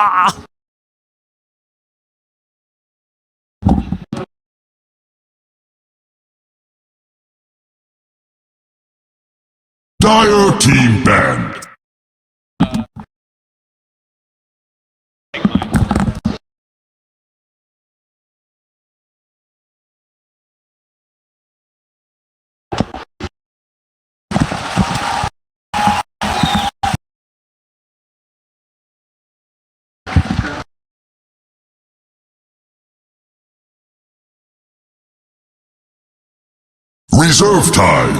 Ah! Dire team banned. Reserve time.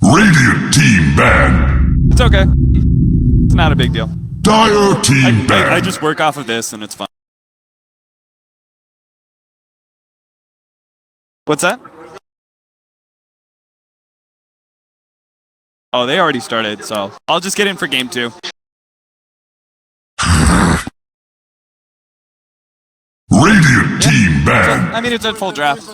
Radiant team banned. It's okay. It's not a big deal. Dire team banned. I just work off of this and it's fine. What's that? Oh, they already started, so I'll just get in for game 2. Radiant team banned. I mean, it's at full draft.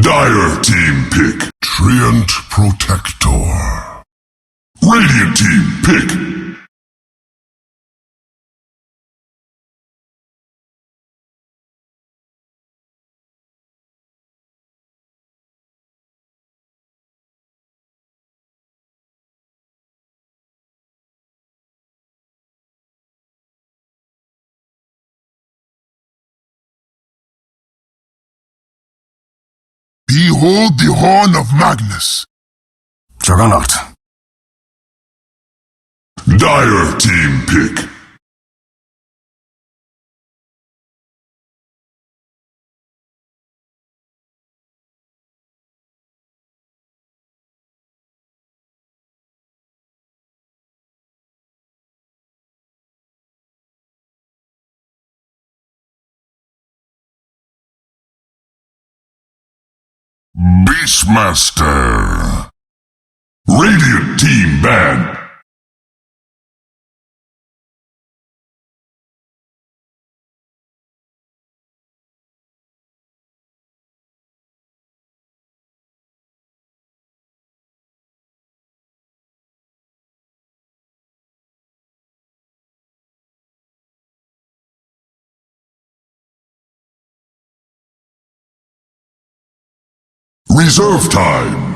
Dire team pick. Treant Protector. Radiant team pick. Behold the horn of Magnus. Juggernaut. Dire team pick. Beastmaster. Radiant team banned. Reserve time.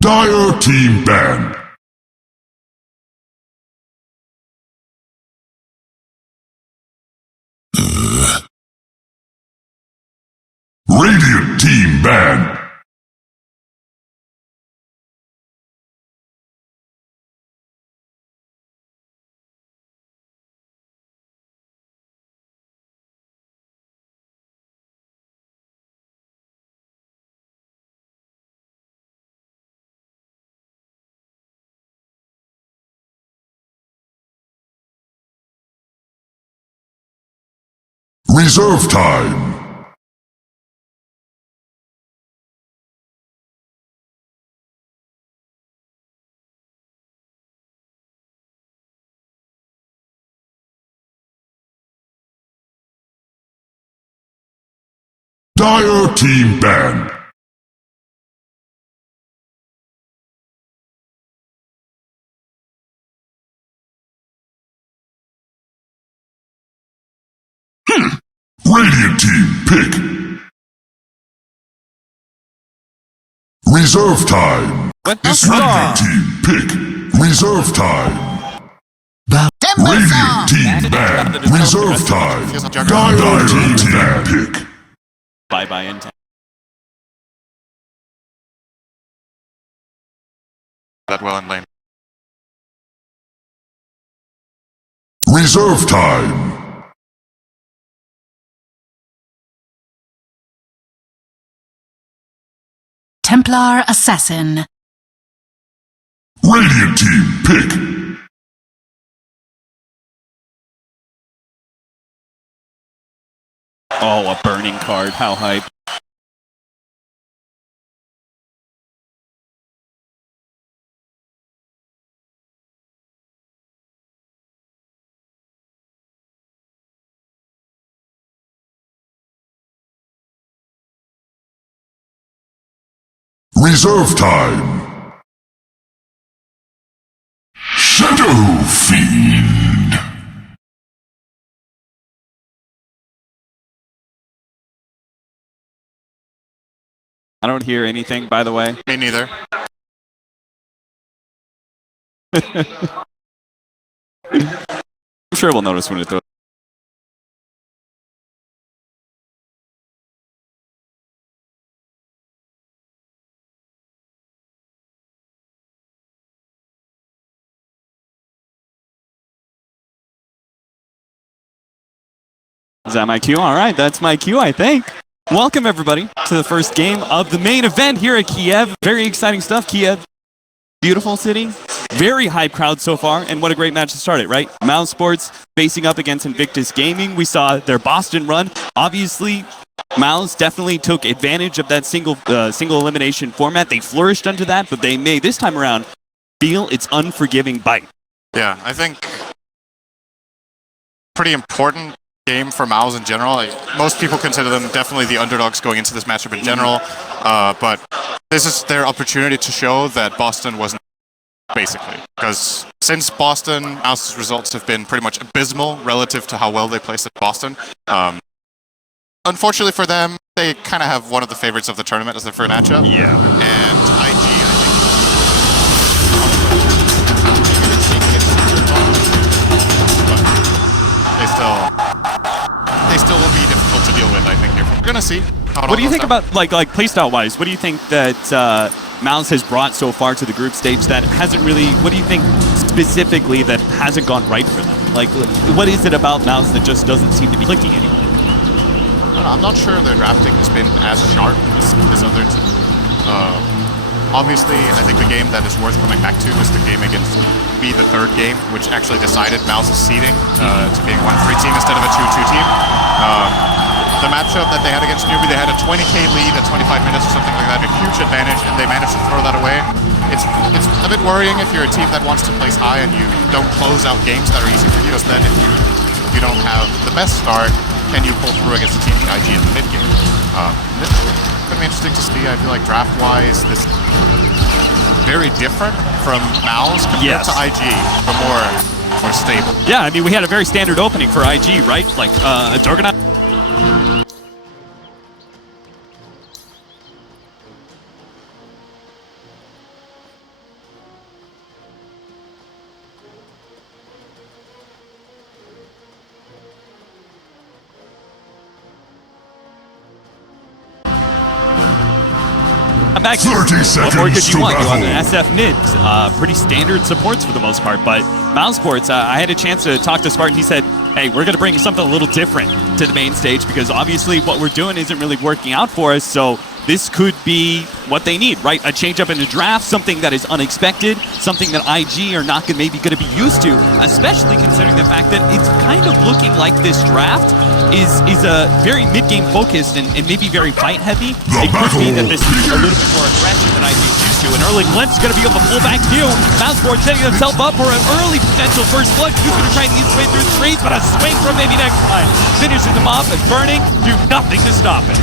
Dire team banned. Radiant team banned. Reserve time. Dire team banned. Radiant team pick. Reserve time. What? Radiant team pick. Reserve time. Radiant team banned. Reserve time. Dire team pick. Bye-bye in time. That well in lane. Reserve time. Templar Assassin. Radiant team, pick. Oh, a burning card. How hype. Reserve time. Shadow Fiend. I don't hear anything, by the way. Me neither. I'm sure we'll notice when it throws. Is that my cue? All right, that's my cue, I think. Welcome, everybody, to the first game of the main event here at Kiev. Very exciting stuff, Kiev. Beautiful city. Very hype crowd so far, and what a great match to start it, right? Mousesports facing up against Invictus Gaming. We saw their Boston run. Obviously, Mouse definitely took advantage of that single elimination format. They flourished under that, but they may, this time around, feel its unforgiving bite. Yeah, I think pretty important game for Mouse in general. Most people consider them definitely the underdogs going into this matchup in general, but this is their opportunity to show that Boston wasn't, basically. Because since Boston, Mouse's results have been pretty much abysmal relative to how well they placed at Boston. Unfortunately for them, they kind of have one of the favorites of the tournament as their first matchup. Yeah. And IG, they still will be difficult to deal with, I think. Here, we're gonna see. What do you think about like playstyle wise? What do you think that Mouse has brought so far to the group stage that hasn't really? What do you think specifically that hasn't gone right for them? Like, what is it about Mouse that just doesn't seem to be clicking anymore? I'm not sure their drafting has been as sharp as this other team. Obviously, I think the game that is worth coming back to is the game against B, the third game, which actually decided Mouse's seeding to being a 1-3 team instead of a 2-2 team. The matchup that they had against Newbie, they had a 20k lead at 25 minutes or something like that, a huge advantage, and they managed to throw that away. It's a bit worrying if you're a team that wants to place high and you don't close out games that are easy for you, because then if you don't have the best start, can you pull through against a team like IG in the mid game? It's going to be interesting to see. I feel like draft-wise, this is very different from Mouse compared to IG, but more stable. Yeah, I mean, we had a very standard opening for IG, right? Like, a Juggernaut. I'm back. 30 What more could seconds you want? to You want an battle. SF mid. Pretty standard supports for the most part, but Mousesports, I had a chance to talk to Spartan. He said, hey, we're going to bring something a little different to the main stage because obviously what we're doing isn't really working out for us, so this could be what they need, right? A change up in the draft, something that is unexpected, something that IG are not maybe going to be used to, especially considering the fact that it's kind of looking like this draft is a very mid-game focused and maybe very fight-heavy. It could be that this is a little bit more aggressive than IG is used to. An early glimpse is going to be able to pull back view. Mousesports setting himself up for an early potential first blood. He's going to try and eat his way through the trees, but a swing from maybe next time. Finishes him off and burning, do nothing to stop it.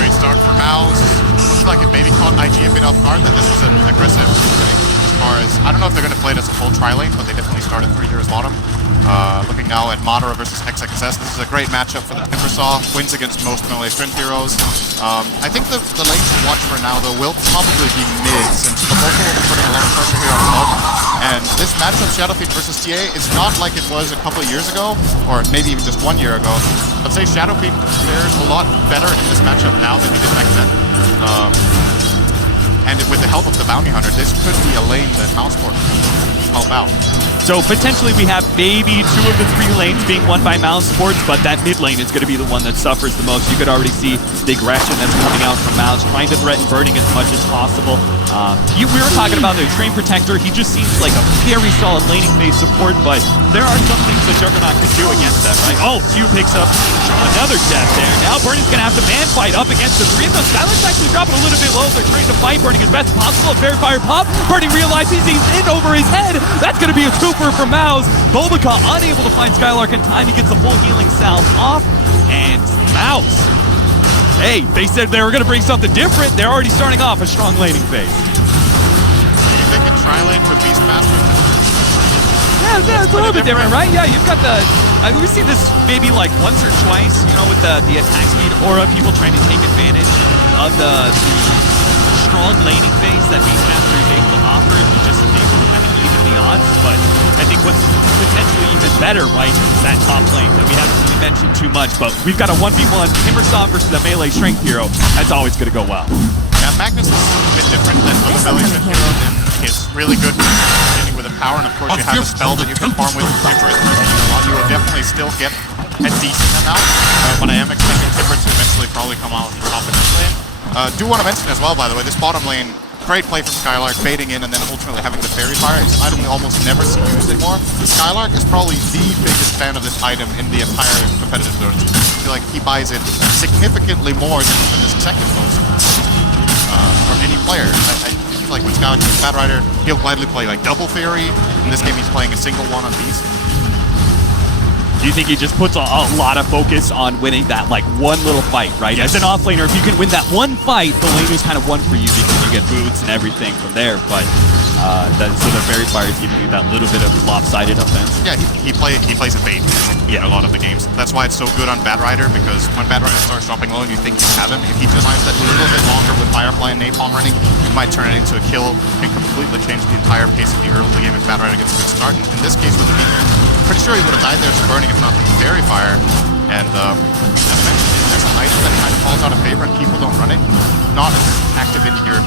Great start for Mouse. Looks like it maybe caught IG a bit off guard that this is an aggressive opening. As far as, I don't know if they're going to play it as a full tri-lane, but they definitely started 3 heroes bottom. Looking now at Madara versus XXS, this is a great matchup for the Timbersaw. Wins against most melee strength heroes. I think the lane to watch for now, though, will probably be mid, since the Vocal will be putting a lot of pressure here on top. And this matchup, Shadowfiend versus TA, is not like it was a couple of years ago, or maybe even just 1 year ago. I'd say Shadowfiend fares a lot better in this matchup now than he did back then. And with the help of the Bounty Hunter, this could be a lane that Mousesports help out. So potentially we have maybe 2 of the 3 lanes being won by Mousesports, but that mid lane is going to be the one that suffers the most. You could already see the aggression that's coming out from Mouse, trying to threaten Burning as much as possible. We were talking about the Train Protector. He just seems like a very solid laning phase support, but there are some things that Juggernaut can do against that, right? Oh, Q picks up another death there. Now Burning's going to have to man fight up against the 3 of them. Skylark's actually dropping a little bit low. They're trying to fight Burning as best possible. A Fairy Fire pop. Burning realizes he's in over his head. That's going to be a 2 for Mouse. Bulbaca unable to find Skylark in time. He gets the full healing salve off. And Mouse. Hey, they said they were going to bring something different. They're already starting off a strong laning phase. Do you think a tri-lane with Beastmaster? Yeah, it's a little bit different, right? Yeah, you've got the... I mean, we've seen this maybe like once or twice, you know, with the attack speed aura, people trying to take advantage of the strong laning phase that Beastmaster is able to offer, and just able to kind of even the odds. But I think what's potentially even better, right, is that top lane that we haven't really mentioned too much. But we've got a 1v1 Timbersaw versus a melee strength hero. That's always going to go well. Yeah, Magnus is a bit different than other melee strength heroes. He's really good dealing with the power, and of course you have a spell that you can farm with Timber is working a lot. You will definitely still get a decent amount, but I am expecting Timber to eventually probably come out on top of this lane. Do want to mention as well, by the way, this bottom lane, great play from Skylark, baiting in and then ultimately having the Fairy Fire. It's an item we almost never see used anymore. Skylark is probably the biggest fan of this item in the entire competitive Dota team. I feel like he buys it significantly more than even the second most from any player. I feel like when Skylark is Bad Rider, he'll gladly play like double Fairy. In this game, he's playing a single one on Beast. Do you think he just puts a lot of focus on winning that like one little fight, right? Yes. As an offlaner, if you can win that one fight, the lane is kind of won for you because you get boots and everything from there. But so the Fairy Fire is giving you that little bit of lopsided offense. Yeah, he plays a bait in a lot of the games. That's why it's so good on Bad Rider, because when Bad Rider starts dropping low and you think you have him, if he denies that a little bit longer with Firefly and Napalm running, you might turn it into a kill and completely change the entire pace of the early game if Bad Rider gets a good start. In this case with the Beaker, pretty sure he would have died there to Burning if not the Fairy Fire. And as mentioned, there's an item that kind of falls out of favor and people don't run it. Not as active in your,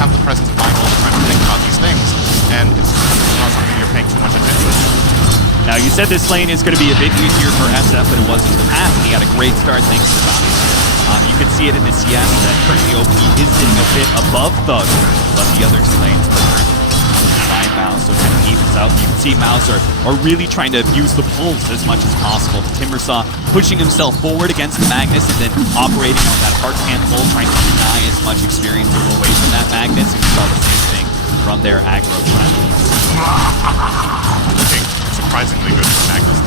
have the presence of mind all the time to think about these things, and it's not something you're paying too much attention to. Now you said this lane is going to be a bit easier for SF than it was in the past, and he had a great start thanks to that. You can see it in the CS that currently OP is sitting a bit above Thug, but the other 2 lanes by Mouse, so kind of evens out. You can see Mouse are really trying to use the pulls as much as possible. Timbersaw pushing himself forward against Magnus and then operating on that hard hand pull, trying to deny as much experience away from that Magnus, and we saw the same thing from their aggro strategy. Looking surprisingly good for Magnus.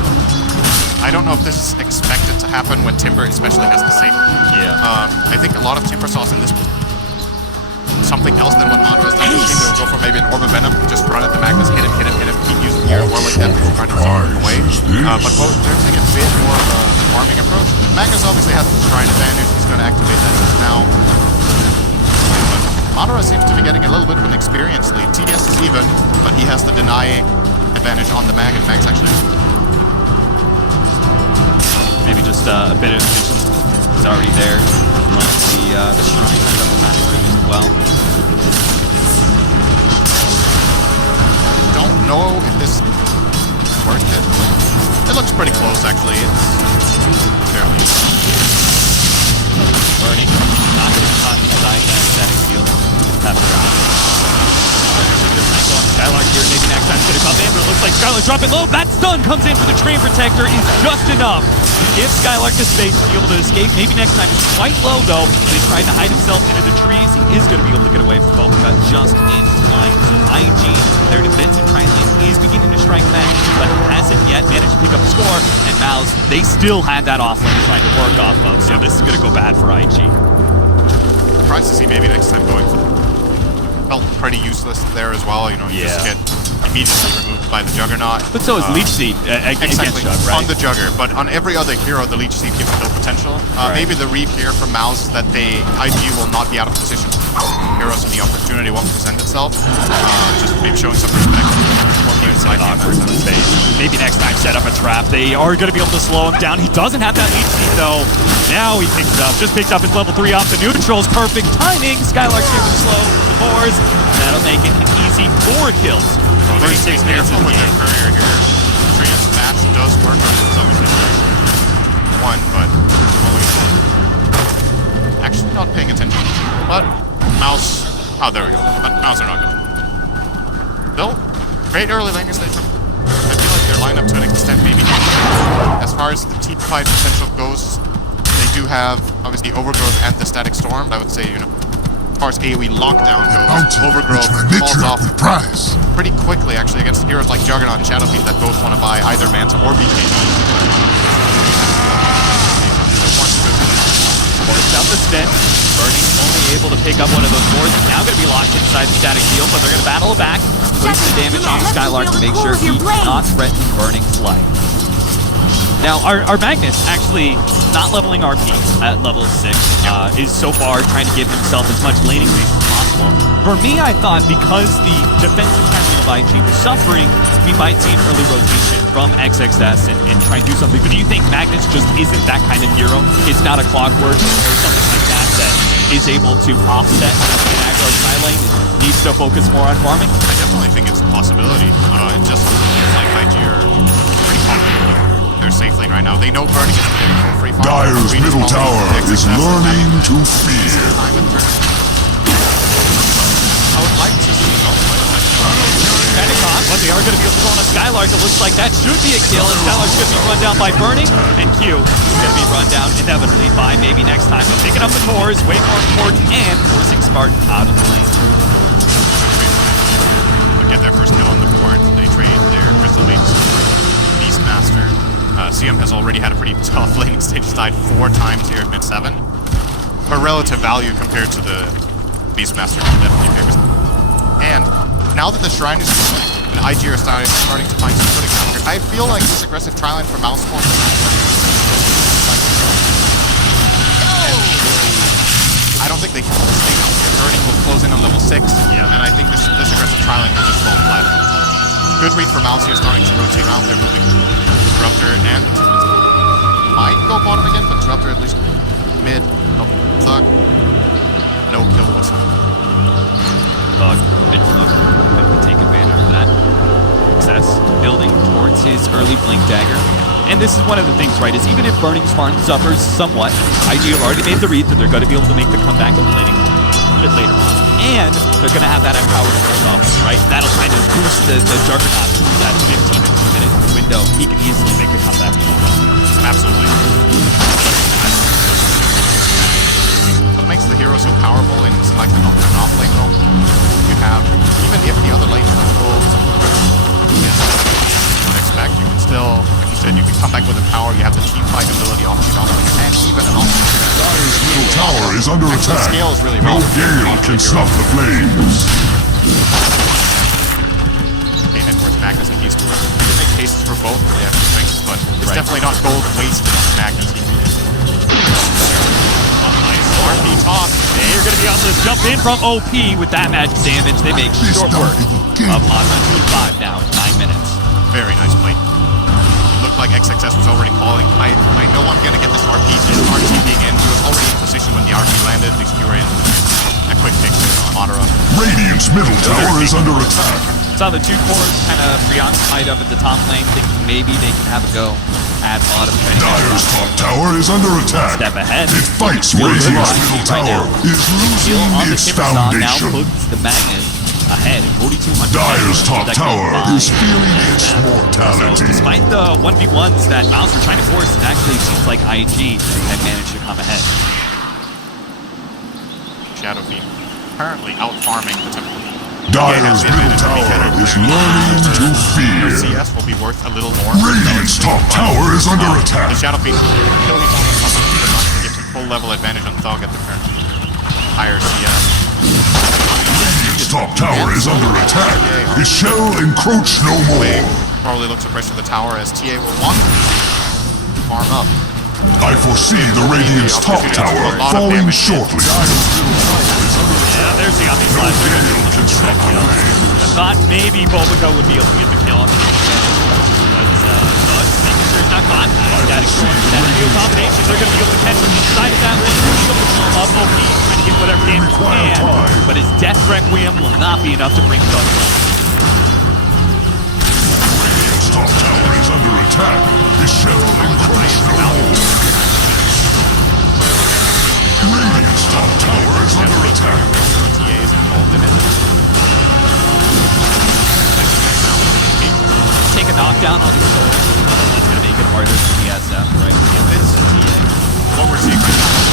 I don't know if this is expected to happen when Timber especially has the safety. Yeah. I think a lot of Timbersaws in this something else than what Madra has done. They'll go for maybe an Orb of Venom, just run at the Magnus, hit him, keep using the war like that, trying to take him away. But both they're taking a bit more of a farming approach. Magnus obviously has the Shrine advantage, he's going to activate that just now. Madara seems to be getting a little bit of an experience lead. TDS is even, but he has the deny advantage on the Mag, and Mag's actually... Maybe just a bit of is already there. The Shrine automatically as well. Don't know if this is worth it. It looks pretty close, actually. It's fairly... Burning. Not going to be caught inside that static field. Have a shot. Skylark here, maybe next time's going to come in, but it looks like Skylark dropping low. That stun comes in for the Train Protector is just enough to give Skylark the space to be able to escape. Maybe next time he's quite low though. He's trying to hide himself into the trees. He is going to be able to get away from Bulbaca just in time. So IG, their defensive tri-lane is beginning to strike back, but hasn't yet managed to pick up the score. And Mouse, they still had that offlane trying to work off of. So this is going to go bad for IG. Surprised to see maybe next time going. Felt pretty useless there as well, you know, you just get immediately removed by the Juggernaut. But so is Leech Seed against exactly, Jug, right? on the Jugger, but on every other hero, the Leech Seed gives no potential. Maybe the read here from Mouse that they, IG will not be out of position for heroes and the opportunity won't present itself. Just maybe showing some respect to the space. Maybe next time set up a trap. They are going to be able to slow him down. He doesn't have that Leech Seed though. Now he picks up, just picked up his level 3 off the neutrals. Perfect timing. Skylark's here to slow the boars. That'll make it an easy 4 kills First 6 minutes careful of the with their game. courier here. Tria's smash does work on some situation. One, but actually not paying attention. But Mouse, oh there we go. But Mouse are not good. Still, great early lane stage. I feel like their lineup to an extent maybe not. As far as the team fight potential goes, they do have obviously Overgrowth and the Static Storm. I would say, you know, as far as AoE lockdown goes, Overgrowth falls off pretty quickly actually against heroes like Juggernaut and Shadowfiend that both want to buy either Manta or BKB. Forced out the stint. Burning only able to pick up one of those boards. Now going to be locked inside the static field, but they're going to battle it back. Put the damage on Skylark to make sure he does not threaten Burning's life. Now, our Magnus actually not leveling RP at level 6 is so far trying to give himself as much laning space as possible. For me, I thought because the defensive timing of IG was suffering, we might see an early rotation from XXS and try and do something. But do you think Magnus just isn't that kind of hero? It's not a Clockwork or something like that that is able to offset an aggro side lane, needs to focus more on farming? I definitely think it's a possibility. It just feels like IG are pretty confident with their safe lane right now. They know Burning is getting full free farm. Dyer's middle tower is learning to fear. I would like to see Pentagon, but they are going to be able to go on a Skylark. It looks like that should be a kill, and Skylark's going to be run down by Burning, and Q is going to be run down inevitably by maybe next time. But picking up the core is way more important, and forcing Spartan out of the lane. They get their first kill on the board. They trade their Crystal Mages Beastmaster. CM has already had a pretty tough laning stage, died 4 times here at mid 7. For relative value compared to the Beastmaster, definitely favors them. And now that the Shrine is and IG are starting to find some footing here, I feel like this aggressive tri-line for Mousesports I don't think they can stay up here. Burning will close in on level 6, and I think this aggressive tri-line will just fall flat. Good read for Mouse here, starting to rotate around. They're moving Disruptor and might go bottom again, but Disruptor at least mid. Thug. No kill whistle. Thug did take advantage of that. Success building towards his early Blink Dagger. And this is one of the things, right, is even if Burning Spartan suffers somewhat, IG have already made the read that they're going to be able to make the comeback in the laning a bit later on. And they're going to have that empowered first off, right? That'll kind of boost the Juggernaut through that 15-minute window. He can easily make the comeback. Absolutely. What makes the hero so powerful in like an off-lane role? You have, even if the other lane don't go as you would expect, you can still, like you said, you can come back with the power, you have the team fight ability off the off-lane, and even an off-lane. Dyer's middle tower is under attack. The scale is really No rough. gale can snuff the flames. Okay, and towards Magnus, and he's you can make cases for both. They have strengths, but it's definitely not gold wasted on Magnus. RP top. They're going to be able to jump in from OP with that magic damage. They make short work of Mod 5 now in 9 minutes. Very nice play. Looked like XXS was already calling. I know I'm going to get this RP. His RT being in. He was already in position when the RP landed. They were in a quick pick on Madara. Radiant's middle tower is under attack. Saw the 2 cores kind of preoccupied up at the top lane, thinking maybe they can have a go at bottom. Dyer's top tower is under attack. Step ahead. It fights Radiant's middle tower is losing On the its Timbersaw now foundation. puts the Magnus ahead, 4,200. Dyer's top tower is feeling its So mortality. despite the 1v1s that Mouse are trying to force, it actually seems like IG had managed to come ahead. Shadowfiend currently out-farming the Temple. Dyer's middle tower is learning to fear. CS will be worth a little more. Radiant's top tower is under The attack. Shadowfiend kill each other, but not to give some full level advantage on Thug at the current higher CS. Radiant's top tower is under attack. It shall encroach no more. Probably looks to pressure the tower as TA will want to farm up. I foresee the Radiant's top tower falling shortly. Yeah, there's the obvious flash. They're going to be able to get that kill. I thought maybe Bobico would be able to get the kill on the but making sure it's not caught. Static Storm, that field combination, they're going to be able to catch him inside of that one. Of OP, trying to get whatever damage he can, but his Death Requiem will not be enough to bring Thug. attack. His shell encroached no more. Radiant's top tower is under attack. TAs involved in it. Take a knockdown on his soul. That's going to make it harder for the SF, right? What we're seeing right now is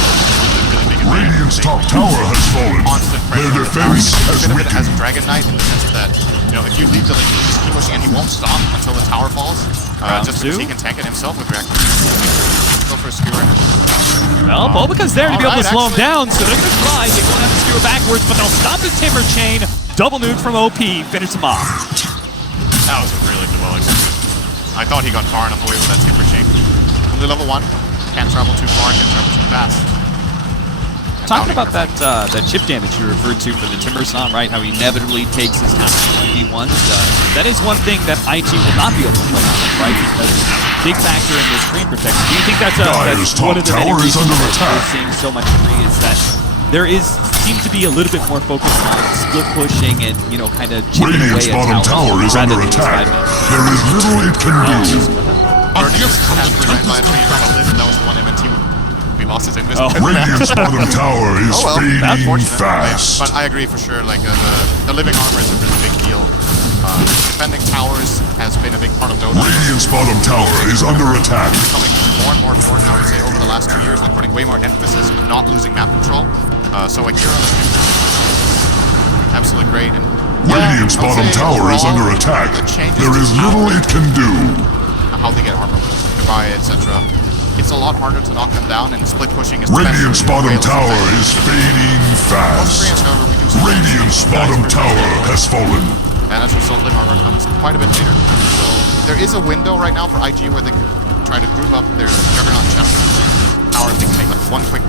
really big advantage. Radiant's top tower has fallen. Constant Their pressure. defense has Bit of it as a weakened. Dragon Knight in the sense that, you know, if you leave the lane, you just keep pushing and he won't stop until the tower falls. Just because he can tank it himself with reaction. Go for a skewer. Well, Bulbika's there to be able to slow him actually. down, so they're going to try. They won't have to skewer backwards, but they'll stop the Timber Chain. Double nuke from OP. Finish him off. That was really well executed. I thought he got far enough away with that Timber Chain. Only level 1. Can't travel too far, can't travel too fast. Talking about that chip damage you referred to for the Timbersaw, right? How he inevitably takes his time to 1v1s. That is one thing that IG will not be able to play on, right? Because big factor in this screen protection. Do you think that's Dyer's one top of the many tower is reasons under that attack. we're seeing so much free is that there seems to be a little bit more focus on split pushing and, you know, kind of chipping Radiant's away at bottom tower is rather under than attack. driving. There is little it can do. That was the one MNT. We lost his invisible. Radiant's bottom tower is that's fading fortunate. fast. But I agree for sure, like the living armor is a really big deal. Defending towers has been a big part of Dota. Radiant's bottom tower is under attack. Becoming more and more important, I would say, over the last 2 years. They're putting way more emphasis on not losing map control. So Akira, absolutely great. And Radiant's I would bottom say tower is overall, under attack. the changes There to is little towers, it can do. how they get armor goodbye, etc. It's a lot harder to knock them down, and split pushing is Radiant's bottom tower is fading fast. However, we do see Radiant's bottom tower has fallen. and as a result, live armor comes quite a bit later. So there is a window right now for IG where they could try to group up their Juggernaut challenge tower. If they can make like one quick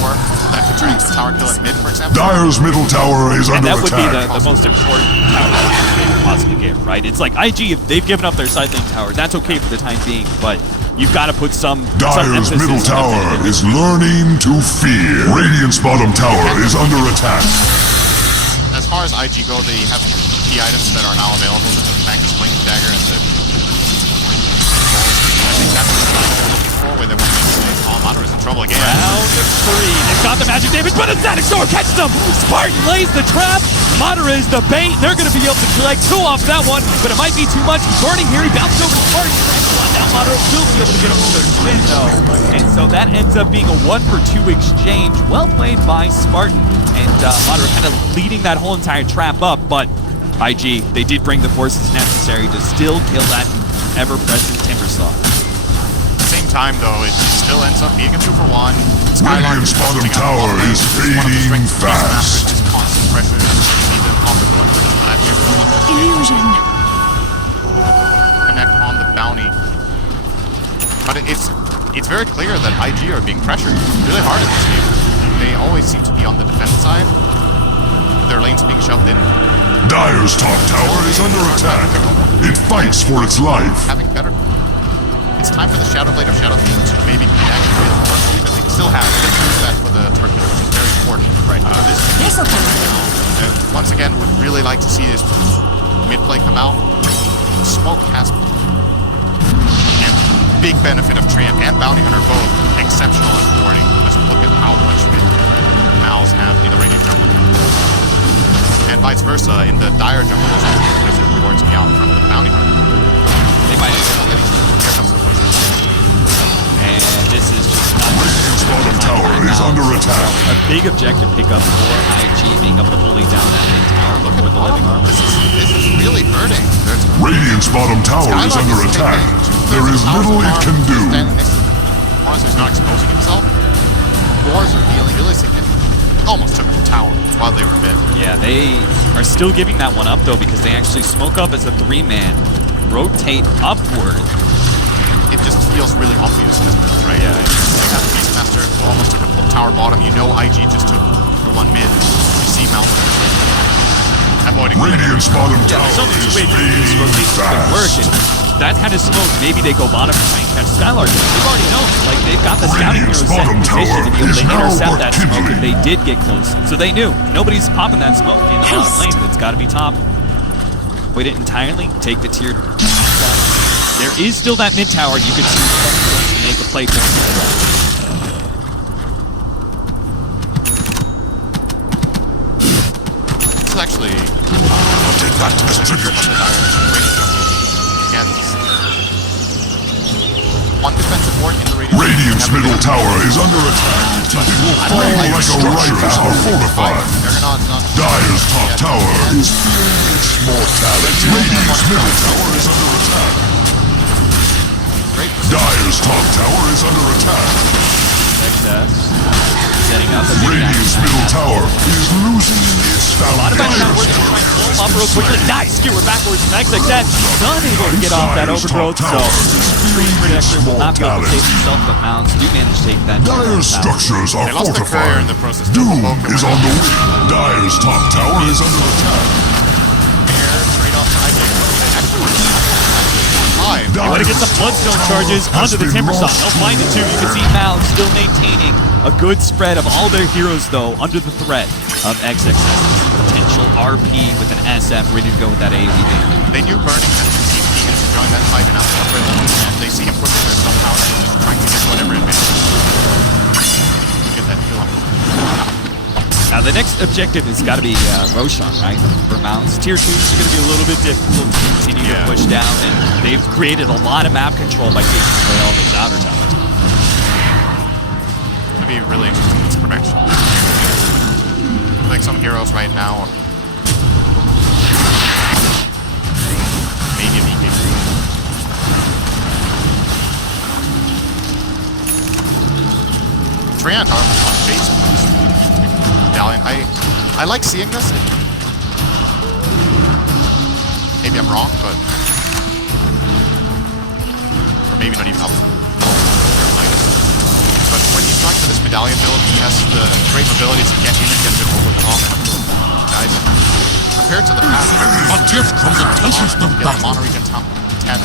war, that could turn into a tower kill in mid, for example. Dyer's middle tower is And under that would be attack. the most important tower they could possibly get, right? It's like IG, if they've given up their side lane tower, that's okay for the time being, but you've got to put some Dyer's emphasis middle on tower defending. is learning to fear. Radiant's bottom tower is under attack. As far as IG go, they have key items that are now available with the Magnus Blink Dagger and the I think that's what they're looking for, where they want to make it. Mater is in trouble again. Round 3. They've got the magic damage, but a static sword catches them. Spartan lays the trap. Mater is the bait. They're going to be able to collect 2 off that one, but it might be too much. He's burning here. He bounces over to Spartan. Now Mater will be able to get him with their spin, though. And so that ends up being a 1-for-2 exchange. Well played by Spartan. And Mater kind of leading that whole entire trap up, but IG, they did bring the forces necessary to still kill that ever-present Timbersaw. Same time, though, it still ends up being a 2-for-1. Radiant's bottom tower is fading fast. This constant pressure that Illusion. connect on the bounty. But it's very clear that IG are being pressured really hard in this game. They always seem to be on the defense side, with their lanes being shoved in. Dyer's top tower is under attack. It fights for its life. Having better. It's time for the Shadow Blade of Shadow Fiend to maybe connect with Mercury that they still have. They didn't use that for the Turkula, which is very important. Right. This'll come. Once again, would really like to see this mid play come out. Smoke has and big benefit of Treant and Bounty Hunter both exceptional at warding. Just look at how much Mouse have in the Radiant jungle. And vice versa, in the Dire jungle, there's rewards count from the Bounty Hunter. They might here comes the push. And this is just not Radiant's bottom tower is under attack. a big objective pickup for IG, being able to fully down that mid tower before the living armor. This is really hurting. There's Radiant's bottom tower is under attack. There is little it can do. Honestly, he's not exposing himself. Wars are dealing really significant. Almost took him the tower while they were mid. Yeah, they are still giving that one up though, because they actually smoke up as a 3-man, rotate upward. It just feels really obvious at this point, right? Yeah. They have Beastmaster who almost took a full tower bottom. You know IG just took the one mid. You see Mouse avoiding Radiant's bottom Yeah, tower there's so many is ways this fading rotation could work, and fast. that kind of smoke, maybe they go bottom and try and catch Skylark. They've already known, like they've got the scouting Radiant's heroes set in bottom position tower to be able is to now intercept that smoke, kindling. and they did get close. So they knew, nobody's popping that smoke in the bottom lane, that's got to be top. Wait it entirely, take the tier. there is still that mid tower. You could see make a play for it. This is actually... I'll take that as tribute. One defensive ward in the Radiant's middle tower is under attack. It will fall like a structures are fortified. Dire's top tower is fearing its mortality. Radiant's middle tower is under attack. Dire's top tower is under attack. Setting up a Radiant's middle tower is losing its a lot of back trying to pull him up real quickly. Nice! Skewer backwards from XXX. Unable to get off that overgrowth, so Screen Protector will not be able to save himself, but Mounds do manage to take that. Dire's structures are They lost the courier in fortified. the process. Doom is on the way. Dire's top tower is under attack. Trade-off to They want to get some Bloodstone charges onto the Timbersaw. They'll find it too. You can see Mounds still maintaining a good spread of all their heroes, though, under the threat of XXS's potential RP with an SF ready to go with that AoE damage. They knew Burning had to see Keegan to join that fight and out of it, and they see him pushing their stuff out and just trying to get whatever advantage. Get that kill. Now, the next objective has got to be Roshan, right? For Mounds. Tier 2s are going to be a little bit difficult to continue to push down, and they've created a lot of map control by taking away all those outer towers. It's going to be really interesting this production. Like some heroes right now. Maybe a VP. Triant on Facebook. I like seeing this. Maybe I'm wrong, but... Or maybe not even up. But when he's trying for this medallion build, he has the great ability to get in and get it over the top. Guys, compared to the past... A gift from the toughest of battle. Mono region top 10.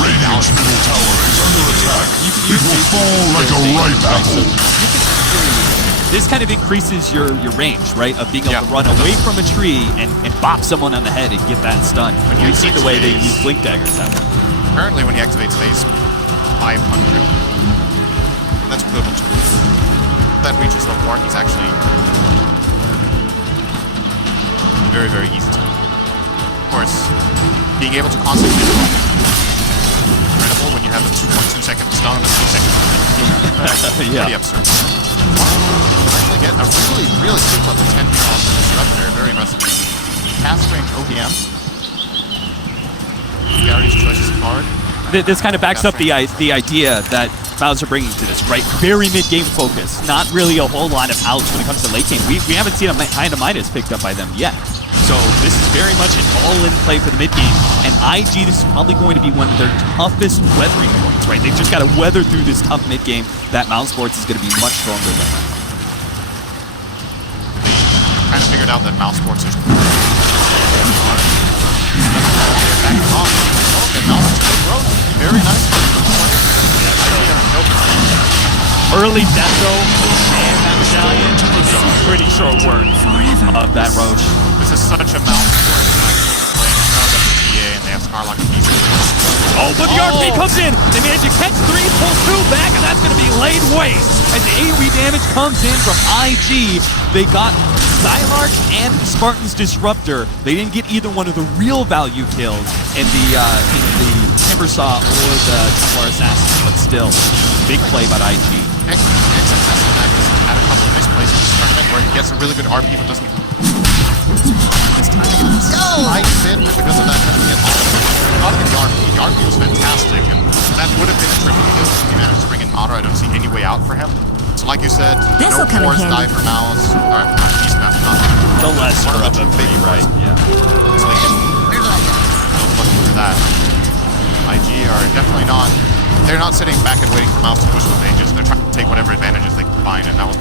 Radiant's middle tower is under attack. It will fall like a ripe apple. This kind of increases your range, right? Of being able to run away from a tree and bop someone on the head and get that stun. We've seen the way they use blink daggers that way. Apparently when he activates phase 500, that's equivalent to that reaches the mark. He's actually very, very easy to. Of course, being able to constantly incredible when you have a 2.2 second stun and a 2 second pretty absurd. Get a really quick level 10 here on the Disruptor, very impressive. Cast range OPM. Gary's choice is hard. This kind of backs up the idea that Mounds are bringing to this, right? Very mid-game focus. Not really a whole lot of outs when it comes to late game. We haven't seen a Dynamitis picked up by them yet. So this is very much an all-in play for the mid-game. And IG, this is probably going to be one of their toughest weathering points, right? They've just got to weather through this tough mid-game. That Mousesports is going to be much stronger than that. Kind of figured out that Mousesports is very nice. Early Deathro and that medallion is pretty short work of that Roche. This is such a Mousesports playing around up the TA and they have Scarlock pieces. Oh, but the RP comes in! They manage to catch 3, pull 2 back, and that's going to be laid waste. As the AoE damage comes in from IG, they got Skylark and Spartan's Disruptor. They didn't get either one of the real value kills in the Timbersaw or the Templar Assassin, but still, big play by IG. XXS had a couple of misplays in this tournament where he gets a really good RP but doesn't. This time he gets a slight bit because of that doesn't get lost. Not even the RP. The RP was fantastic, and that would have been a triple kill if he managed to bring in Mata. I don't see any way out for him. So like you said, no force die for Mouse. Or Beast Map, not the lesser of the big, right? Yeah. So they can looking for that. IG are definitely not. They're not sitting back and waiting for Mouse to push with mages. They're trying to take whatever advantages they can find, and that was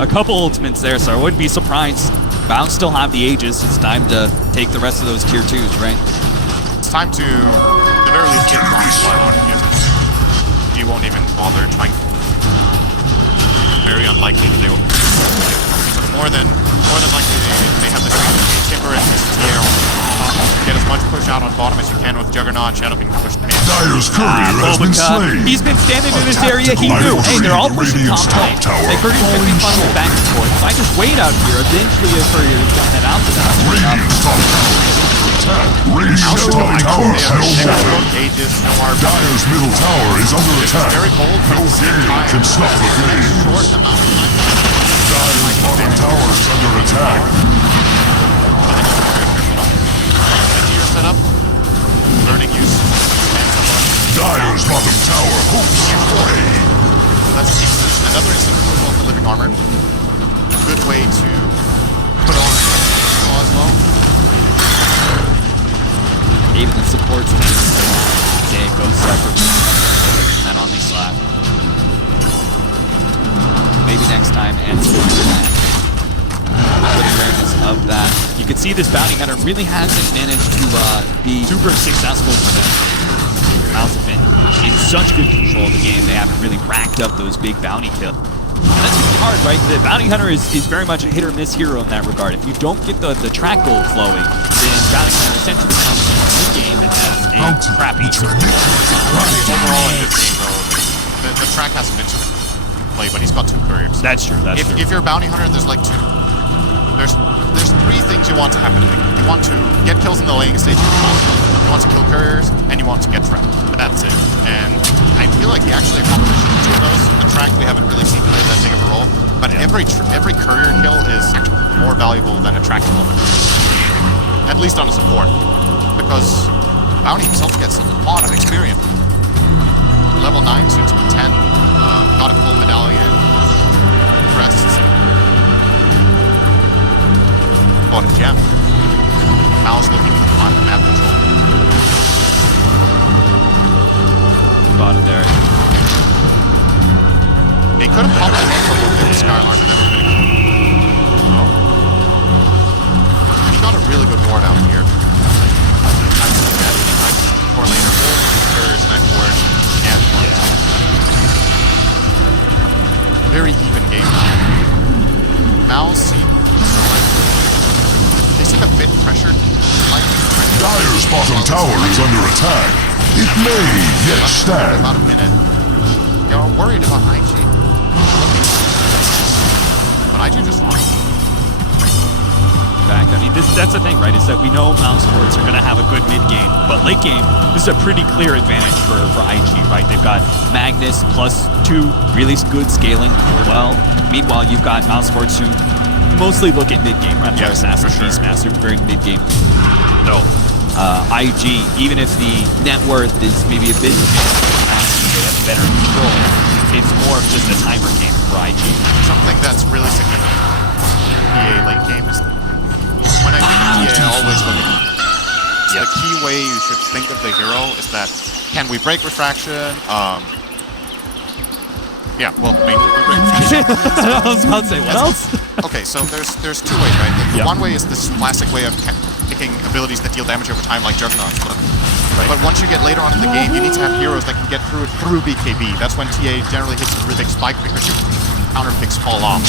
a couple ultimates there, so I wouldn't be surprised. Bounds still have the Aegis. It's time to take the rest of those tier 2s, right? It's time to, at the very least, get Bronze Blood on him. You won't even bother trying. Very unlikely that they will. So more than likely they have the Timber and his tier on top. get as much push out on bottom as you can with Juggernaut. Shadow being pushed in. Dyer's courier has been slain. He's been standing in this area. He knew, hey, they're all pushing top lane. The courier's going to be funneled back and forth. If I just wait out here, eventually a courier is going to head out to that. Radiant's top tower is under attack. Radiant's top tower has no Aegis, no RP. Dyer's middle tower is under attack. Very bold, but No at the same game time, can stop the game. short amount of time. Dyer's bottom tower is under attack. Set up, learning use. Dyer's bottom tower hopes to play. That's another instant removal of the living armor. Good way to put on as well. Even the supports game goes separately. And then on the slap. Maybe next time and awareness of that. You can see this bounty hunter really hasn't managed to be super successful for them. Mouse have been in such good control of the game, they haven't really racked up those big bounty kills. And that's really hard, right? The bounty hunter is very much a hit or miss hero in that regard. If you don't get the track gold flowing, then bounty hunter essentially becomes a game that has a crappy Overall in this game, though, the track hasn't been to play, but he's got 2 couriers. That's true, that's true. If you're a bounty hunter, there's like 2. There's 3 things you want to happen in the game. You want to get kills in the laning stage, you want to kill couriers, and you want to get tracked. But that's it. And I feel like he actually accomplished 2 of those. The track we haven't really seen play that big of a role, but every courier kill is more valuable than a track kill. At least on a support. Because bounty himself gets a lot of experience. Level 9, soon to be 10. Got a full medallion. Crests. Got a gem. Mouse looking on map control. Got it there. They could have popped it for the Skylark and everything. Oh. He got a really good ward out here. I'm looking at it. For later, couriers and I ward. Yeah. Very even game. Mouse they seem a bit pressured. Dyer's bottom tower is under attack. It may yet stand. About a minute. You're worried about IG. But IG just Back. I mean, that's the thing, right? Is that we know Mousesports are going to have a good mid game, but late game, this is a pretty clear advantage for IG, right? They've got Magnus plus 2 really good scaling for well. Meanwhile, you've got Mousesports who mostly look at mid game, right? Yes, Assassin, for sure. Beastmaster, very mid game. No. IG, even if the net worth is maybe a bit, they have better control. It's more of just a timer game for IG. something that's really significant. EA late game is when I think EA always look at the key way you should think of the hero is that can we break refraction? Yeah, well, mainly we break refraction. I was about to say, what else? Okay, so there's 2 ways, right? The one way is this classic way of picking abilities that deal damage over time, like Juggernaut. But once you get later on in the game, you need to have heroes that can get through it through BKB. That's when TA generally hits a really big spike because your counter picks fall off.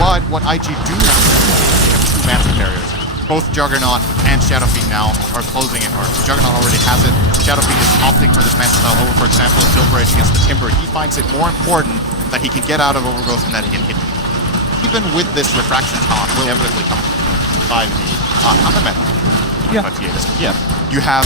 But what IG do have is they have 2 Manta carriers. Both Juggernaut and Shadow Fiend now are closing it, or Juggernaut already has it. Shadow Fiend is opting for this Manta style over, for example, a Silver Edge against the Timber. He finds it more important that he can get out of Overgrowth and that he can hit. Even with this refraction taunt will inevitably come by the meta. Yeah. You have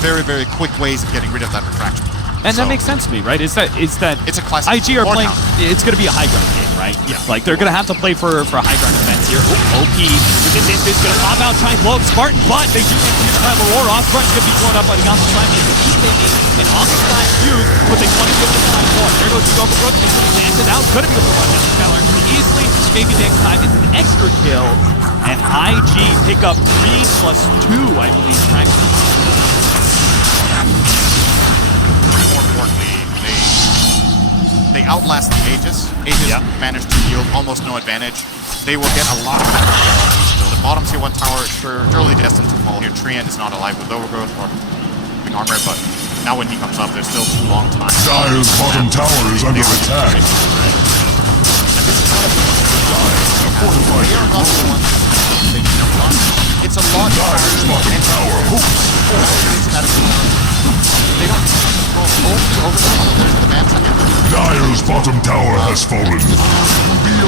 very, very quick ways of getting rid of that refraction. And that makes sense to me, right? It's that it's a classic IG are playing. counter. It's going to be a high ground game, right? Yeah. Like they're going to have to play for a high ground defense here. Oh, OP with this invis going to pop out, try and blow up Spartan, but they do manage to have a roar off. Spartan's going to be blown up by the Gotham Slime. And on the side used, but they want to get the time more. There goes the Overgrowth. They can dance it out. Going to be able to run down the Skylark easily. Maybe next time it's an extra kill. And IG pick up 3+2, I believe. More importantly, they outlast the Aegis. Aegis managed to yield almost no advantage. They will get a lot of damage. The bottom tier 1 tower is surely destined to fall here. Treant is not alive with Overgrowth or big armor, but now when he comes up, there's still 2 long time. Dyer's bottom tower is under attack. And this is not a fortified. They are not the ones they jump on. a lot of Dire's bottom tower hoops. they don't control over the Manta. Dire's bottom tower has fallen.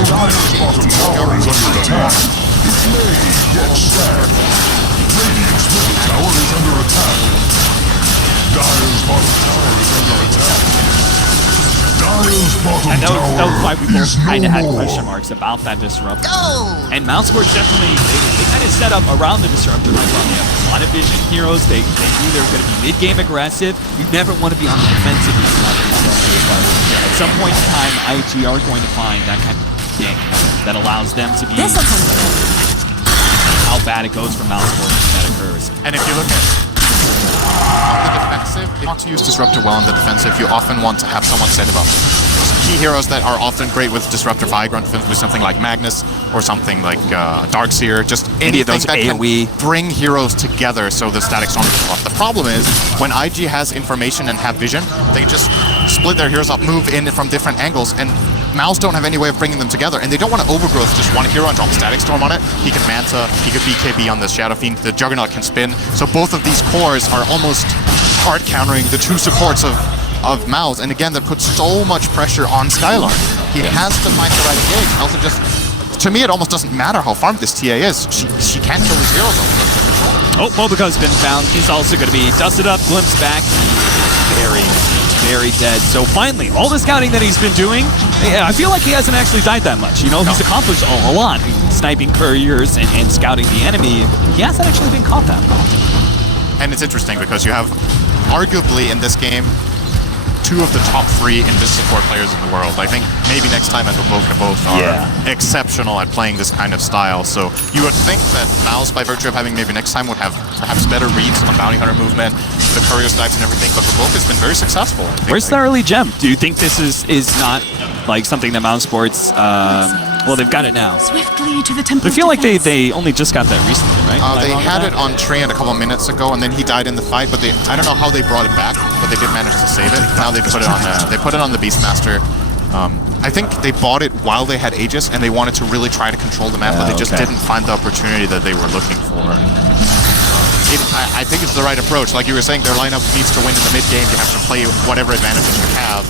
Dire's bottom tower is under attack. It may get sacked. Radiant's middle tower is under attack. Dire's bottom tower is under attack. Dire's bottom And that tower was why we both is kind no of had more. question marks about that disruptor. And Mousesports definitely, they kind of set up around the disruptor. Like, well, they have a lot of vision heroes. They knew they were going to be mid-game aggressive. You never want to be on the defensive if you're not disruptor. But at some point in time, IG are going to find that kind of game that allows them to be how bad it goes for Mousesports when that occurs. And if you look at on the defensive, if you want to use Disruptor well on the defensive, you often want to have someone set above. Key heroes that are often great with Disruptor for high ground defense with something like Magnus or something like Darkseer, just anything those that AoE. can bring heroes together so the static storm can go off. The problem is, when IG has information and have vision, they just split their heroes up, move in from different angles, and Mouse don't have any way of bringing them together, and they don't want to overgrowth just one hero and drop Static Storm on it. He can Manta, he could BKB on the Shadow Fiend, the Juggernaut can spin. So both of these cores are almost hard countering the two supports of Mouse, and again, that puts so much pressure on Skylark. He has to find the right gig. Also, just to me, it almost doesn't matter how farmed this TA is. She can't kill these heroes. Oh, Mobico's been found. He's also going to be dusted up, glimpsed back. Very dead. So finally, all the scouting that he's been doing, I feel like he hasn't actually died that much. You know, he's accomplished a lot. Sniping couriers and scouting the enemy. He hasn't actually been caught that often. And it's interesting because you have, arguably in this game, two of the top 3 Invis support players in the world. I think maybe next time at both are exceptional at playing this kind of style. So you would think that Mouse, by virtue of having maybe next time, would have perhaps better reads on bounty hunter movement, the courier snipes and everything, but Revoke has been very successful. Where's the early gem? Do you think this is not like something that Mousesports, well, they've got it now. Swiftly to the temple. I feel like they only just got that recently, right? They had it on Trent a couple minutes ago, and then he died in the fight. But I don't know how they brought it back, but they did manage to save it. Now they put it on. They put it on the Beastmaster. I think they bought it while they had Aegis, and they wanted to really try to control the map, but they just didn't find the opportunity that they were looking for. I think it's the right approach. Like you were saying, their lineup needs to win in the mid game. You have to play whatever advantages you have.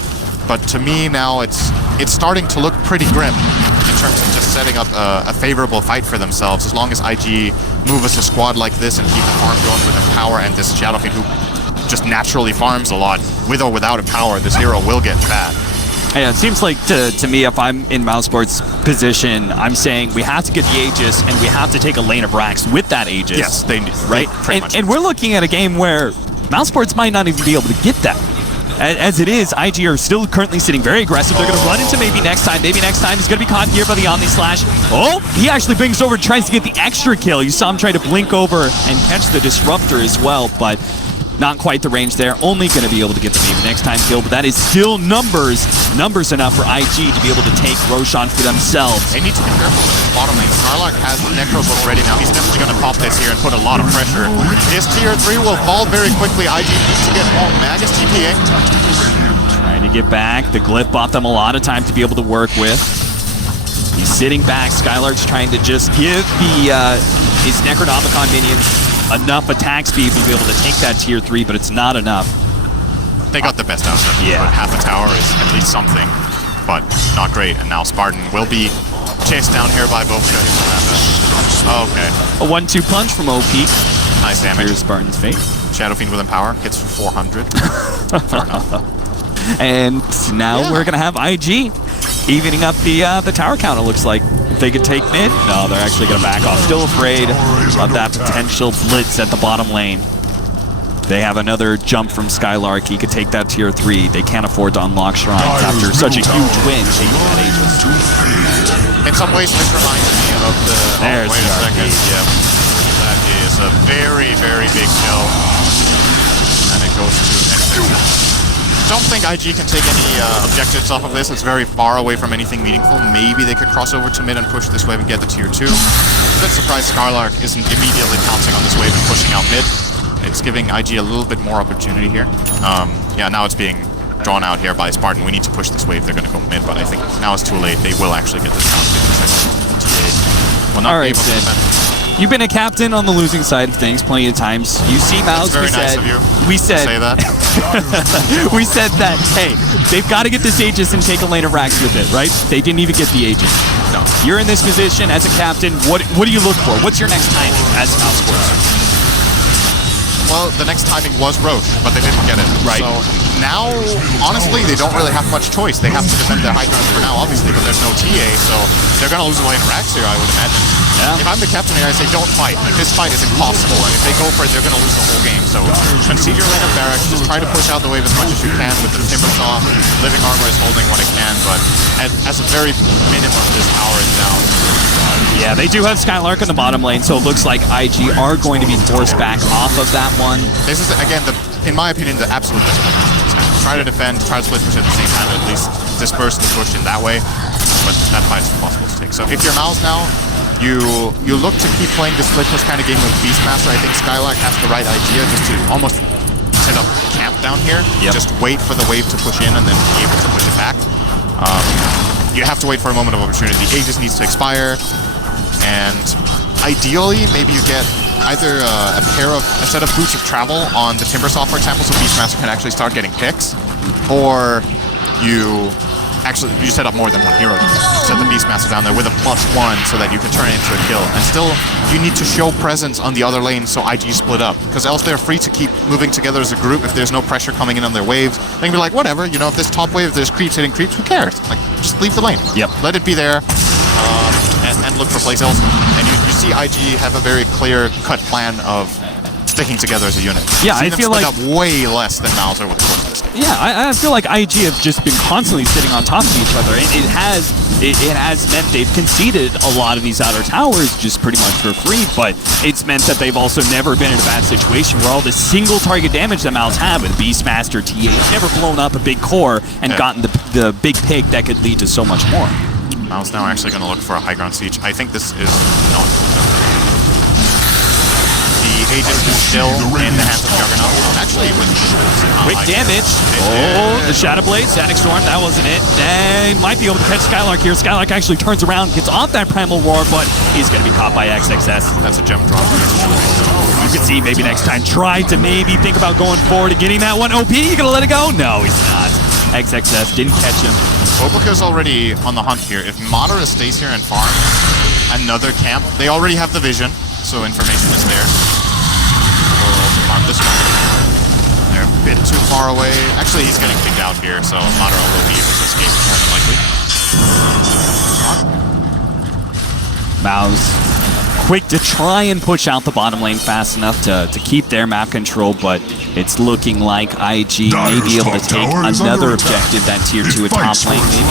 But to me now, it's starting to look pretty grim in terms of just setting up a favorable fight for themselves. As long as IG move as a squad like this and keep the farm going with Empower and this Shadow Fiend who just naturally farms a lot, with or without Empower, this hero will get fat. Yeah, it seems like to me, if I'm in Mousesports' position, I'm saying we have to get the Aegis and we have to take a lane of Rax with that Aegis. Yes, they right? And we're looking at a game where Mousesports might not even be able to get that. As it is, IG are still currently sitting very aggressive. They're going to run into maybe next time. Maybe next time he's going to be caught here by the Omni Slash. Oh, he actually brings over, tries to get the extra kill. You saw him try to blink over and catch the Disruptor as well, but not quite the range there. Only going to be able to get the maybe next time kill, but that is still numbers enough for IG to be able to take Roshan for themselves. They need to be careful with this bottom lane. Scarlark has Necros already now. He's definitely going to pop this here and put a lot of pressure. His tier 3 will fall very quickly. IG needs to get home. Magus TPing. Trying to get back. The Glyph bought them a lot of time to be able to work with. He's sitting back. Skylark's trying to just give his Necronomicon minions enough attack speed to be able to take that tier 3, but it's not enough. They got the best out of it. Yeah. Half a tower is at least something, but not great. And now Spartan will be chased down here by Boca. Okay. A 1-2 punch from OP. Nice damage. Here's Spartan's fate. Shadow Fiend with Empower hits for 400. Fair enough. And now we're going to have IG evening up the tower count, it looks like. If they could take mid, no, they're actually going to back off. Still afraid of that potential blitz at the bottom lane. They have another jump from Skylark. He could take that tier 3. They can't afford to unlock shrines after such a huge win taking that Aegis. In some ways, this reminds me of the... There's wait a second. Yep. That is a very, very big kill. And it goes to... I don't think IG can take any objectives off of this. It's very far away from anything meaningful. Maybe they could cross over to mid and push this wave and get the tier 2. I'm a bit surprised Scarlark isn't immediately pouncing on this wave and pushing out mid. It's giving IG a little bit more opportunity here. Yeah, now it's being drawn out here by Spartan. We need to push this wave. They're going to go mid, but I think now it's too late. They will actually get this down. Will not be able to defend. You've been a captain on the losing side of things plenty of times. You see Mouse, That's very nice of you we said, to say that. we said that, hey, they've got to get this Aegis and take a lane of racks with it, right? They didn't even get the Aegis. No. You're in this position as a captain. What do you look for? What's your next timing as Mousesports? Well, the next timing was Roche, but they didn't get it. Right. So now, honestly, they don't really have much choice. They have to defend their high ground for now, obviously, but there's no TA, so they're going to lose a lane of racks here, I would imagine. Yeah. If I'm the captain here, I say don't fight. Like, this fight is impossible, and if they go for it, they're going to lose the whole game. So concede your lane of barracks, just try to push out the wave as much as you can with the Timber Saw. Living Armor is holding what it can, but as a very minimum, this tower is down. Yeah, they do have Skylark in the bottom lane, so it looks like IG are going to be forced back off of that one. This is, again, in my opinion, the absolute best way to stand. Try to defend, try to split push at the same time, at least disperse the push in that way. But that fight is impossible to take. So if you're Mouse now, you look to keep playing the split push kind of game with Beastmaster. I think Skylark has the right idea just to almost set up camp down here. Yep. Just wait for the wave to push in and then be able to push it back. You have to wait for a moment of opportunity. The Aegis needs to expire. And ideally, maybe you get either a set of boots of travel on the Timbersaw, for example, so Beastmaster can actually start getting picks, or you set up more than one hero. You set the Beastmaster down there with a +1 so that you can turn it into a kill. And still, you need to show presence on the other lane so IG split up, because else they're free to keep moving together as a group. If there's no pressure coming in on their waves, they can be like, whatever, you know, if this top wave, there's creeps hitting creeps, who cares? Like, just leave the lane. Yep. Let it be there. And look for plays elsewhere. And you see IG have a very clear-cut plan of sticking together as a unit. Yeah, I feel like up way less than Mouse over the course of this game. Yeah, I feel like IG have just been constantly sitting on top of each other, and it has meant they've conceded a lot of these outer towers just pretty much for free, but it's meant that they've also never been in a bad situation where all the single target damage that Mouse had with Beastmaster, TA, never blown up a big core and gotten the big pick that could lead to so much more. Mouse now actually going to look for a high ground siege. I think this is not. The Aegis is still in the hands of Juggernaut. Actually, with quick damage. The Shadow Blade, Static Storm, that wasn't it. They might be able to catch Skylark here. Skylark actually turns around, gets off that Primal Roar, but he's going to be caught by XXS. That's a gem drop. You can see maybe next time, try to maybe think about going forward and getting that one. OP, you going to let it go? No, he's not. XXS didn't catch him. Obuka's already on the hunt here. If Madara stays here and farms another camp, they already have the vision, so information is there. We'll also farm this one. They're a bit too far away. Actually, he's getting kicked out here, so Madara will be able to escape more than likely. Mouse quick to try and push out the bottom lane fast enough to keep their map control, but it's looking like IG may be able to take another objective, that tier 2 at top lane maybe,